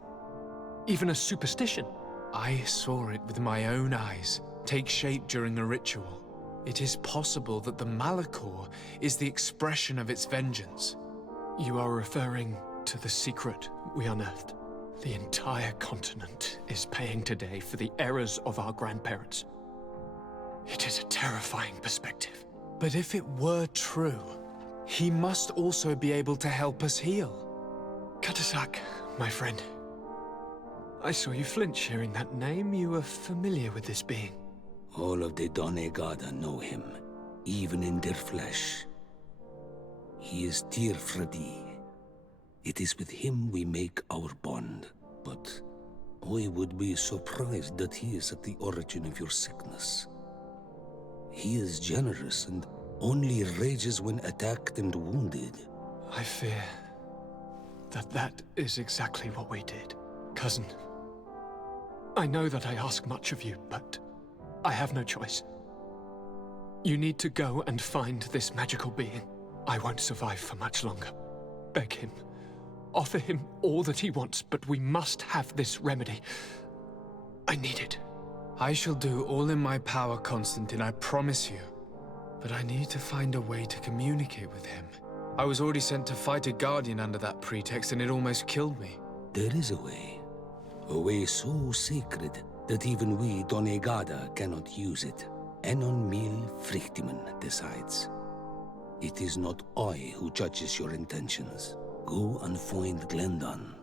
Even a superstition? I saw it with my own eyes take shape during a ritual. It is possible that the Malachor is the expression of its vengeance. You are referring to the secret we unearthed. The entire continent is paying today for the errors of our grandparents. It is a terrifying perspective. But if it were true, he must also be able to help us heal. Katasak, my friend. I saw you flinch hearing that name. You were familiar with this being. All of the Donegada know him, even in their flesh. He is Tirfredi. It is with him we make our bond. But I would be surprised that he is at the origin of your sickness. He is generous and only rages when attacked and wounded. I fear that that is exactly what we did. Cousin, I know that I ask much of you, but I have no choice. You need to go and find this magical being. I won't survive for much longer. Beg him. Offer him all that he wants, but we must have this remedy. I need it. I shall do all in my power, Constantine, I promise you. But I need to find a way to communicate with him. I was already sent to fight a guardian under that pretext, and it almost killed me. There is a way. A way so sacred that even we Donegada cannot use it. En-on-mil Frictiman decides. It is not I who judges your intentions. Go and find Glendan,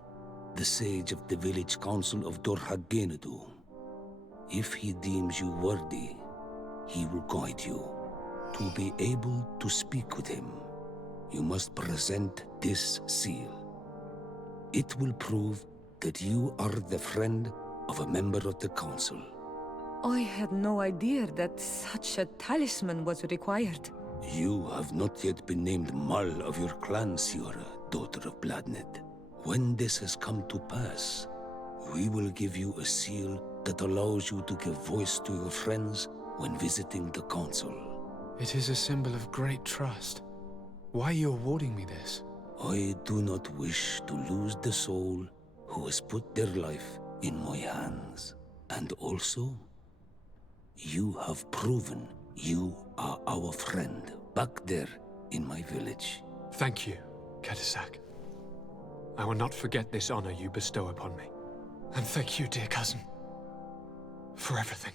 the sage of the village council of Dorhagenedu. If he deems you worthy, he will guide you. To be able to speak with him, you must present this seal. It will prove that you are the friend of a member of the council. I had no idea that such a talisman was required. You have not yet been named Mal of your clan, Siora, daughter of Bladnet. When this has come to pass, we will give you a seal that allows you to give voice to your friends when visiting the council. It is a symbol of great trust. Why are you awarding me this? I do not wish to lose the soul who has put their life in my hands. And also, you have proven you are our friend back there in my village. Thank you, Katasak. I will not forget this honor you bestow upon me. And thank you, dear cousin, for everything.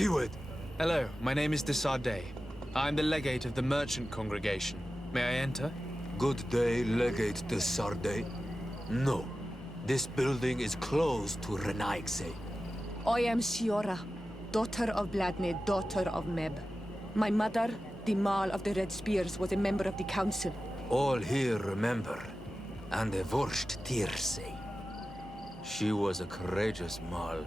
Steward. Hello, my name is Desardet. I'm the legate of the merchant congregation. May I enter? Good day, Legate de Sardet. No. This building is closed to Renaigse. I am Siora, daughter of Bladne, daughter of Meb. My mother, the Marl of the Red Spears, was a member of the council. All here remember, and the Vorst Tirse. She was a courageous Marl,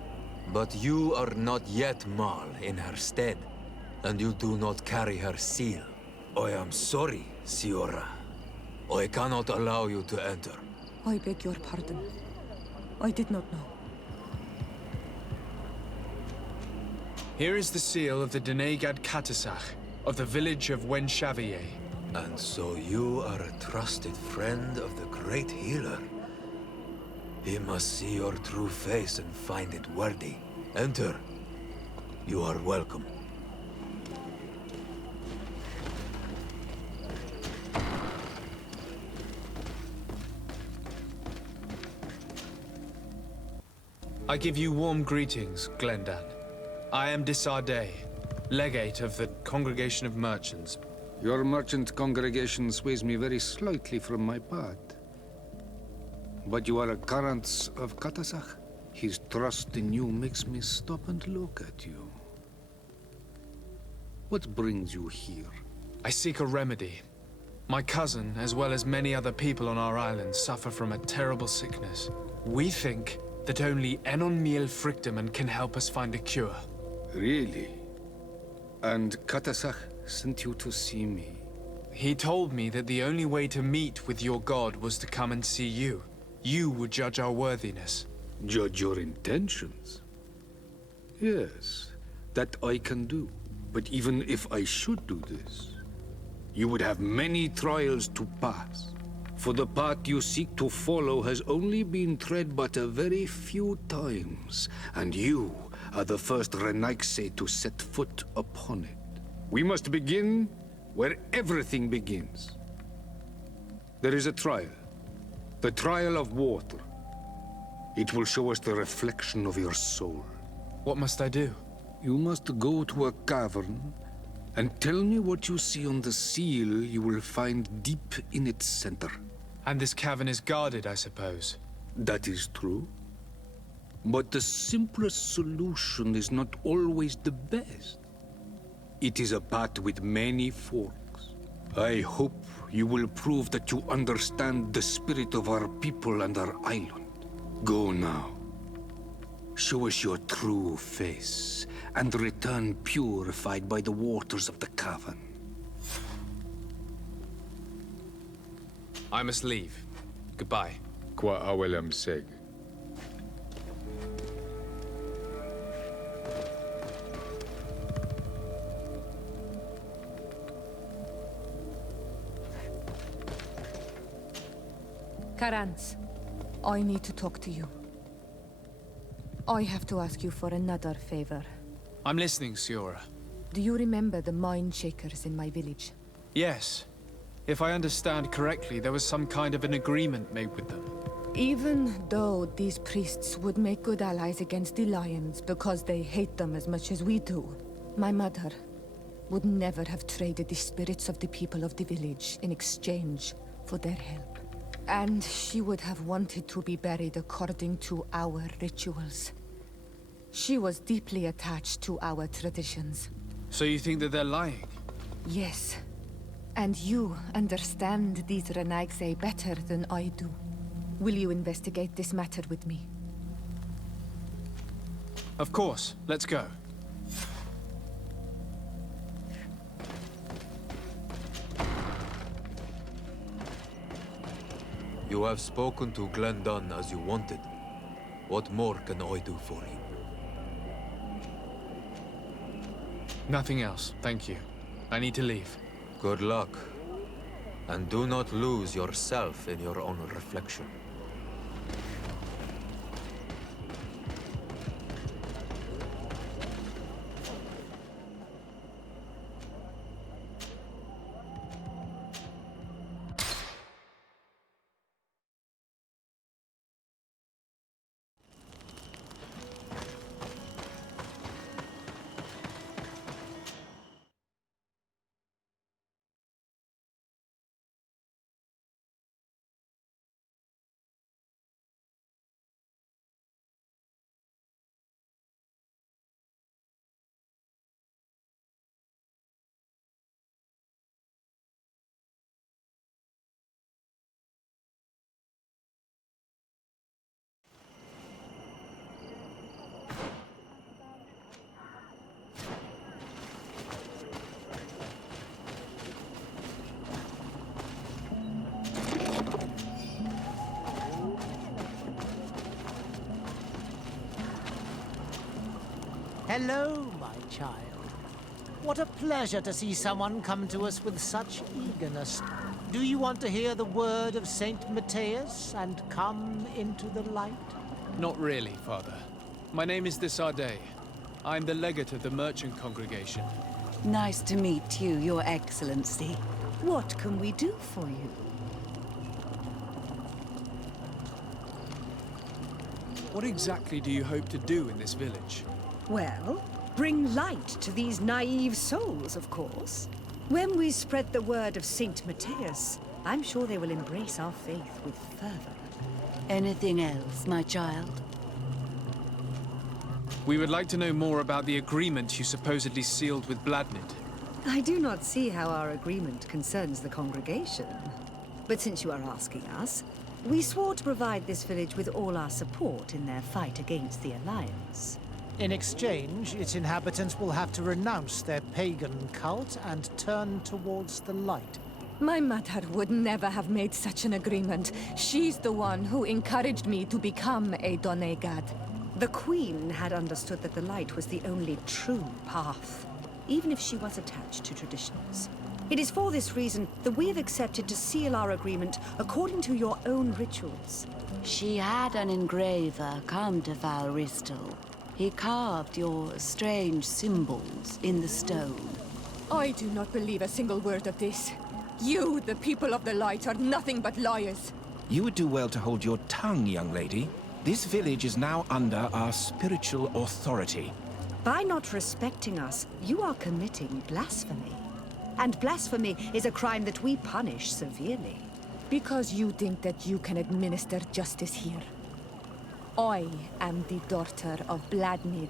but you are not yet Marl in her stead, and you do not carry her seal. I am sorry, Siora. I cannot allow you to enter. I beg your pardon. I did not know. Here is the seal of the Denegad Katasach, of the village of Wenchavier. And so you are a trusted friend of the great healer. He must see your true face and find it worthy. Enter. You are welcome. I give you warm greetings, Glendan. I am Desardet, legate of the Congregation of Merchants. Your merchant congregation sways me very slightly from my path. But you are a current of Katasach? His trust in you makes me stop and look at you. What brings you here? I seek a remedy. My cousin, as well as many other people on our island, suffer from a terrible sickness. We think that only Enon Miel Frictiman can help us find a cure. Really? And Katasach sent you to see me? He told me that the only way to meet with your god was to come and see you. You would judge our worthiness. Judge your intentions? Yes, that I can do. But even if I should do this, you would have many trials to pass. For the path you seek to follow has only been tread but a very few times, and you are the first Renaigse to set foot upon it. We must begin where everything begins. There is a trial. The trial of water. It will show us the reflection of your soul. What must I do? You must go to a cavern and tell me what you see on the seal you will find deep in its center. And this cavern is guarded, I suppose. That is true. But the simplest solution is not always the best. It is a path with many forks. I hope you will prove that you understand the spirit of our people and our island. Go now. Show us your true face, and return purified by the waters of the cavern. I must leave. Goodbye. Qua awelem seg. Karans, I need to talk to you. I have to ask you for another favor. I'm listening, Siora. Do you remember the mind shakers in my village? Yes. If I understand correctly, there was some kind of an agreement made with them. Even though these priests would make good allies against the Lions because they hate them as much as we do, my mother would never have traded the spirits of the people of the village in exchange for their help. And she would have wanted to be buried according to our rituals. She was deeply attached to our traditions. So you think that they're lying? Yes. And you understand these Renaigse better than I do. Will you investigate this matter with me? Of course. Let's go. You have spoken to Glendan as you wanted. What more can I do for you? Nothing else, thank you. I need to leave. Good luck. And do not lose yourself in your own reflection. Hello, my child. What a pleasure to see someone come to us with such eagerness. Do you want to hear the word of Saint Matthias and come into the light? Not really, Father. My name is Desardet. I'm the legate of the merchant congregation. Nice to meet you, Your Excellency. What can we do for you? What exactly do you hope to do in this village? Well, bring light to these naive souls, of course. When we spread the word of Saint Matthias, I'm sure they will embrace our faith with fervor. Anything else, my child? We would like to know more about the agreement you supposedly sealed with Bladnid. I do not see how our agreement concerns the congregation. But since you are asking us, we swore to provide this village with all our support in their fight against the Alliance. In exchange, its inhabitants will have to renounce their pagan cult and turn towards the light. My mother would never have made such an agreement. She's the one who encouraged me to become a Donegad. The Queen had understood that the light was the only true path, even if she was attached to traditions. It is for this reason that we have accepted to seal our agreement according to your own rituals. She had an engraver come to Val Ristel. He carved your strange symbols in the stone. I do not believe a single word of this. You, the people of the light, are nothing but liars. You would do well to hold your tongue, young lady. This village is now under our spiritual authority. By not respecting us, you are committing blasphemy. And blasphemy is a crime that we punish severely. Because you think that you can administer justice here. I am the daughter of Bladnid,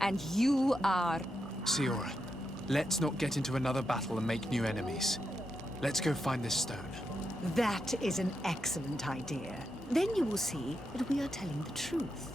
and you are... Siora, let's not get into another battle and make new enemies. Let's go find this stone. That is an excellent idea. Then you will see that we are telling the truth.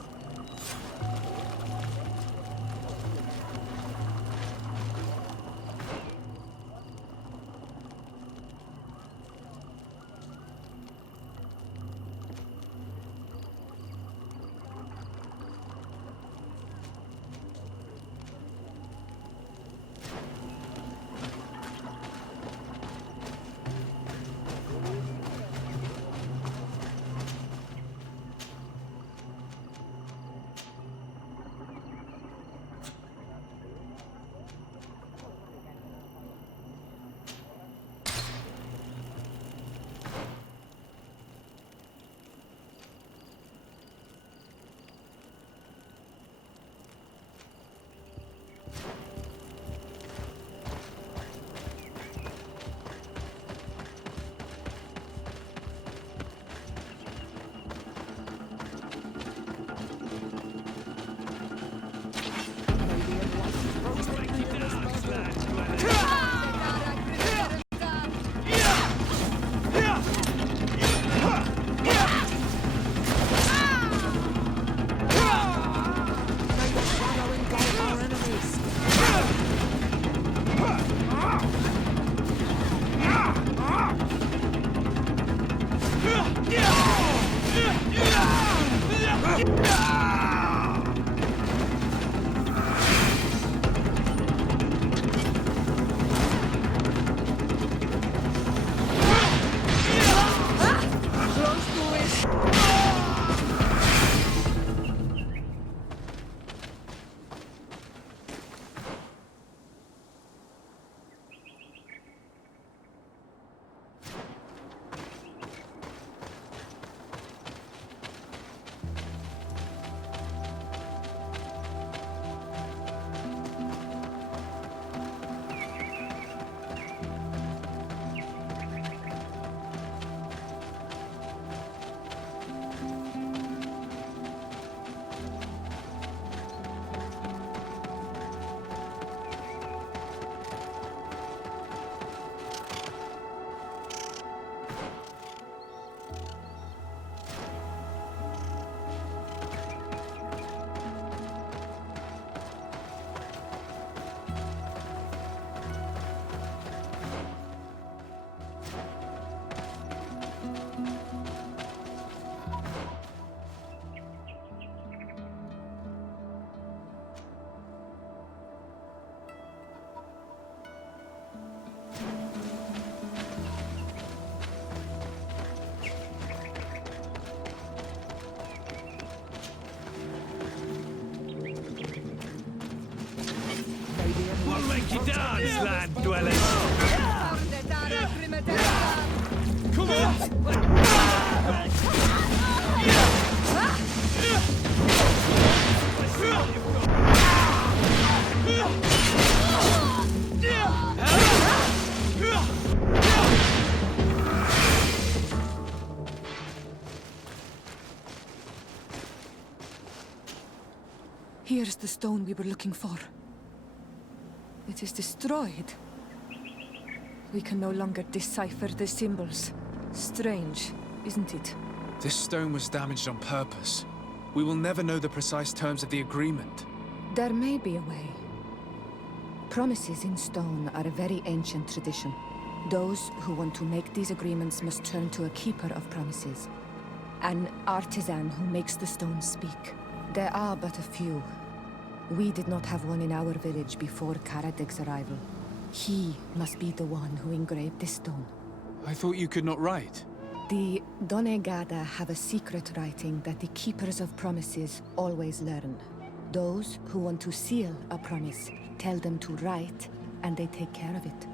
Stanky dance, land dwellers! Come Here's the stone we were looking for. It is destroyed. We can no longer decipher the symbols. Strange, isn't it? This stone was damaged on purpose. We will never know the precise terms of the agreement. There may be a way. Promises in stone are a very ancient tradition. Those who want to make these agreements must turn to a keeper of promises. An artisan who makes the stones speak. There are but a few. We did not have one in our village before Karadeg's arrival. He must be the one who engraved this stone. I thought you could not write. The Donegada have a secret writing that the keepers of promises always learn. Those who want to seal a promise tell them to write, and they take care of it.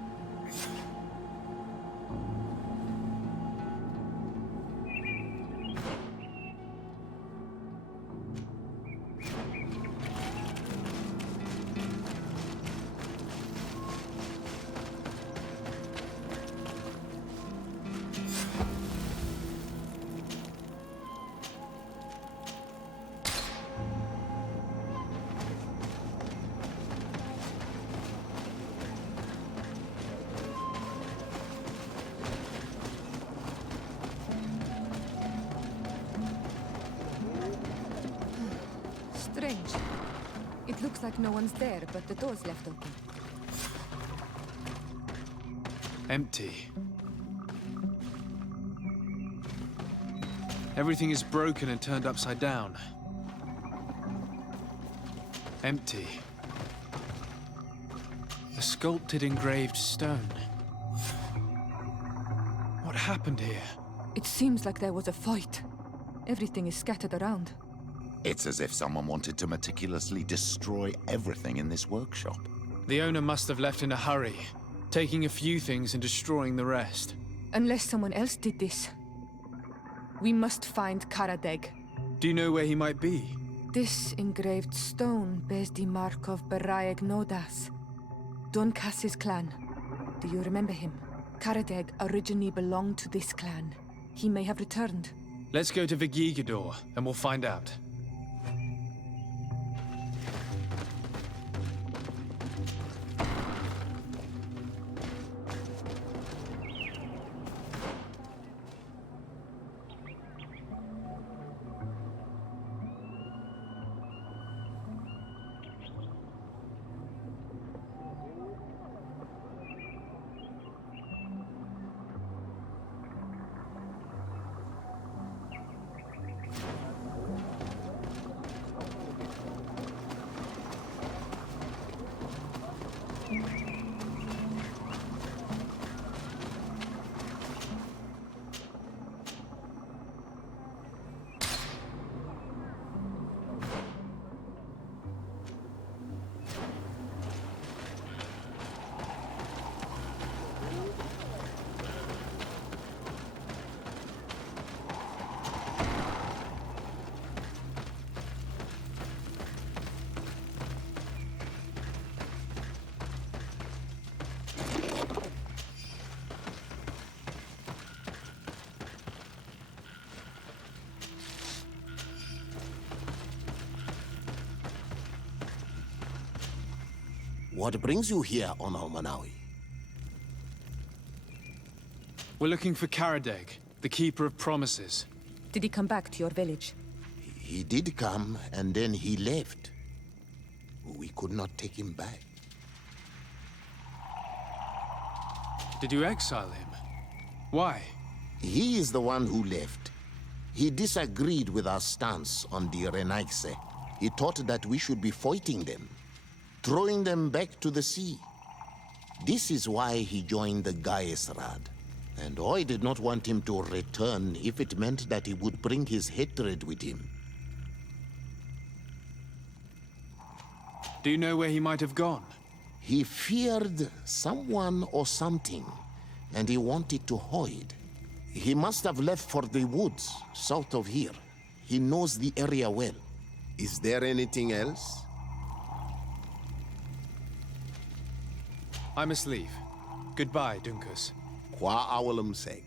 Strange. It looks like no one's there, but the door's left open. Empty. Everything is broken and turned upside down. Empty. A sculpted engraved stone. What happened here? It seems like there was a fight. Everything is scattered around. It's as if someone wanted to meticulously destroy everything in this workshop. The owner must have left in a hurry, taking a few things and destroying the rest. Unless someone else did this. We must find Karadeg. Do you know where he might be? This engraved stone bears the mark of Baraeg Nodas, Donkas's clan. Do you remember him? Karadeg originally belonged to this clan. He may have returned. Let's go to Vigigador, and we'll find out. What brings you here on Almanawi? We're looking for Karadeg, the Keeper of Promises. Did he come back to your village? He did come, and then he left. We could not take him back. Did you exile him? Why? He is the one who left. He disagreed with our stance on the Renaigse. He thought that we should be fighting them, throwing them back to the sea. This is why he joined the Gaesrad. And I did not want him to return if it meant that he would bring his hatred with him. Do you know where he might have gone? He feared someone or something, and he wanted to hide. He must have left for the woods, south of here. He knows the area well. Is there anything else? I must leave. Goodbye, Dunkus. Qua awalum seg.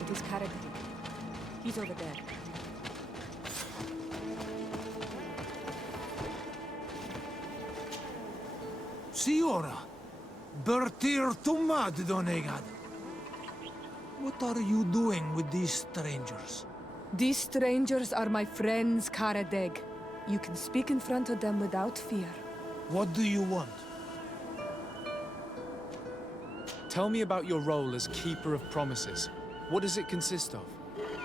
It is Karadin. He's over there. Signora, Bertir Tumad Donegad. What are you doing with these strangers? These strangers are my friends, Karadeg. You can speak in front of them without fear. What do you want? Tell me about your role as Keeper of Promises. What does it consist of?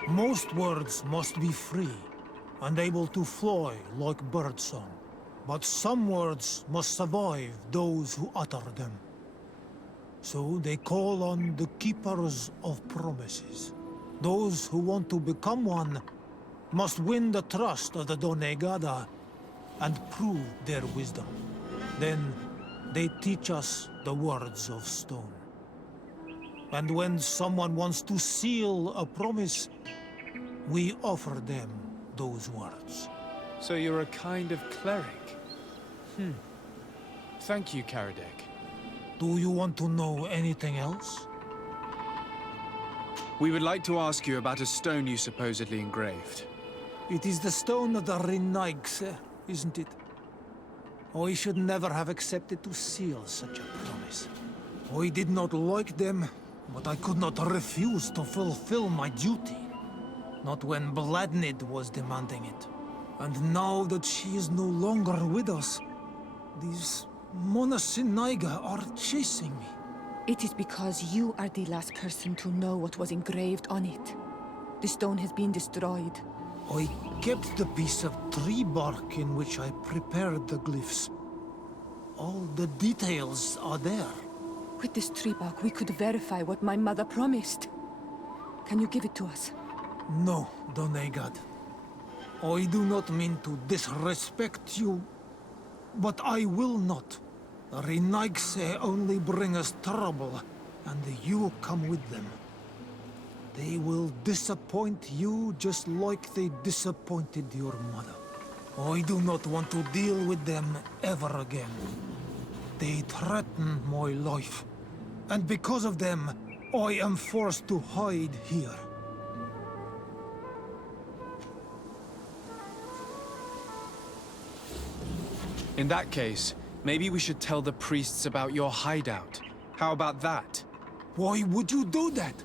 Most words must be free and able to fly like birdsong. But some words must survive those who utter them. So they call on the Keepers of Promises. Those who want to become one must win the trust of the Donegada and prove their wisdom. Then they teach us the words of stone. And when someone wants to seal a promise, we offer them those words. So you're a kind of cleric? Thank you, Karadeg. Do you want to know anything else? We would like to ask you about a stone you supposedly engraved. It is the stone of the Renaigse, isn't it? I should never have accepted to seal such a promise. I did not like them, but I could not refuse to fulfill my duty. Not when Bladnid was demanding it. And now that she is no longer with us, these Monasinaiga are chasing me. It is because you are the last person to know what was engraved on it. The stone has been destroyed. I kept the piece of tree bark in which I prepared the glyphs. All the details are there. With this tree bark, we could verify what my mother promised. Can you give it to us? No, Donegad. I do not mean to disrespect you, but I will not. The Renaigse only bring us trouble, and you come with them. They will disappoint you just like they disappointed your mother. I do not want to deal with them ever again. They threaten my life, and because of them, I am forced to hide here. In that case, maybe we should tell the priests about your hideout. How about that? Why would you do that?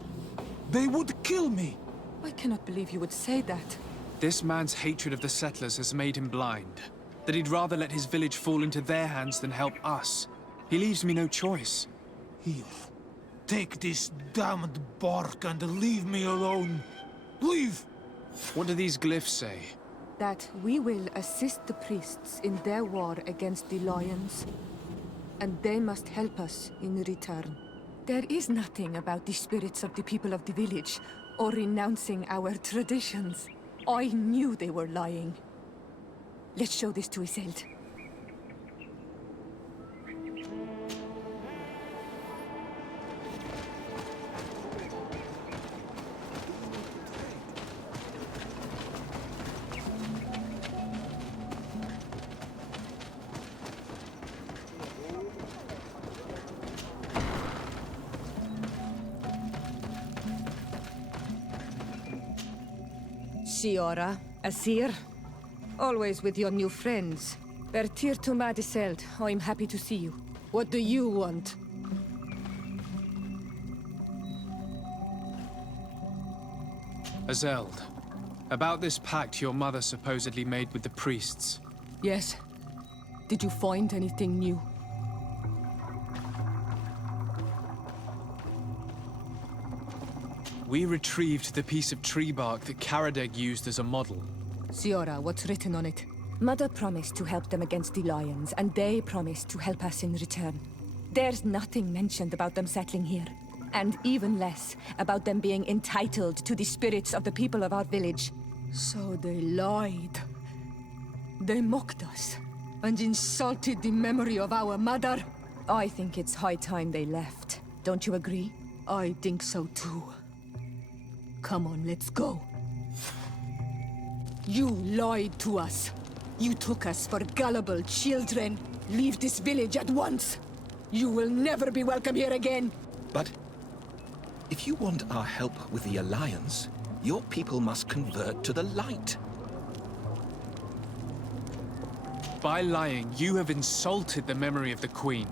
They would kill me. I cannot believe you would say that. This man's hatred of the settlers has made him blind. that he'd rather let his village fall into their hands than help us. He leaves me no choice. Here. Take this damned bark and leave me alone. Leave! What do these glyphs say? That we will assist the priests in their war against the lions, and they must help us in return. There is nothing about the spirits of the people of the village, or renouncing our traditions. I knew they were lying. Let's show this to Iseult. Siora, Asir, always with your new friends. Bertir to Madiseld, I'm happy to see you. What do you want? Azeld, about this pact your mother supposedly made with the priests. Yes. Did you find anything new? We retrieved the piece of tree bark that Karadeg used as a model. Siora, what's written on it? Mother promised to help them against the lions, and they promised to help us in return. There's nothing mentioned about them settling here, and even less about them being entitled to the spirits of the people of our village. So they lied. They mocked us, and insulted the memory of our mother. I think it's high time they left. Don't you agree? I think so too. Come on, let's go. You lied to us. You took us for gullible children. Leave this village at once. You will never be welcome here again. But if you want our help with the Alliance, your people must convert to the light. By lying, you have insulted the memory of the Queen.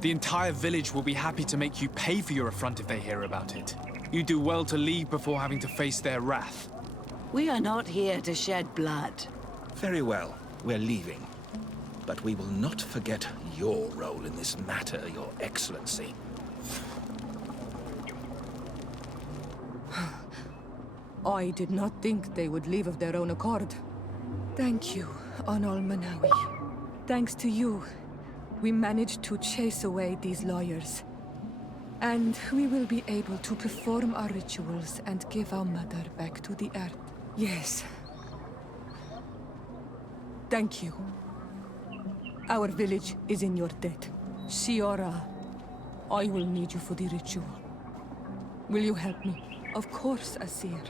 The entire village will be happy to make you pay for your affront if they hear about it. You do well to leave before having to face their wrath. We are not here to shed blood. Very well, we're leaving. But we will not forget your role in this matter, Your Excellency. I did not think they would leave of their own accord. Thank you, Anol Manawi. Thanks to you, we managed to chase away these lawyers. And we will be able to perform our rituals and give our mother back to the earth. Yes. Thank you. Our village is in your debt. Siora, I will need you for the ritual. Will you help me? Of course, Asir.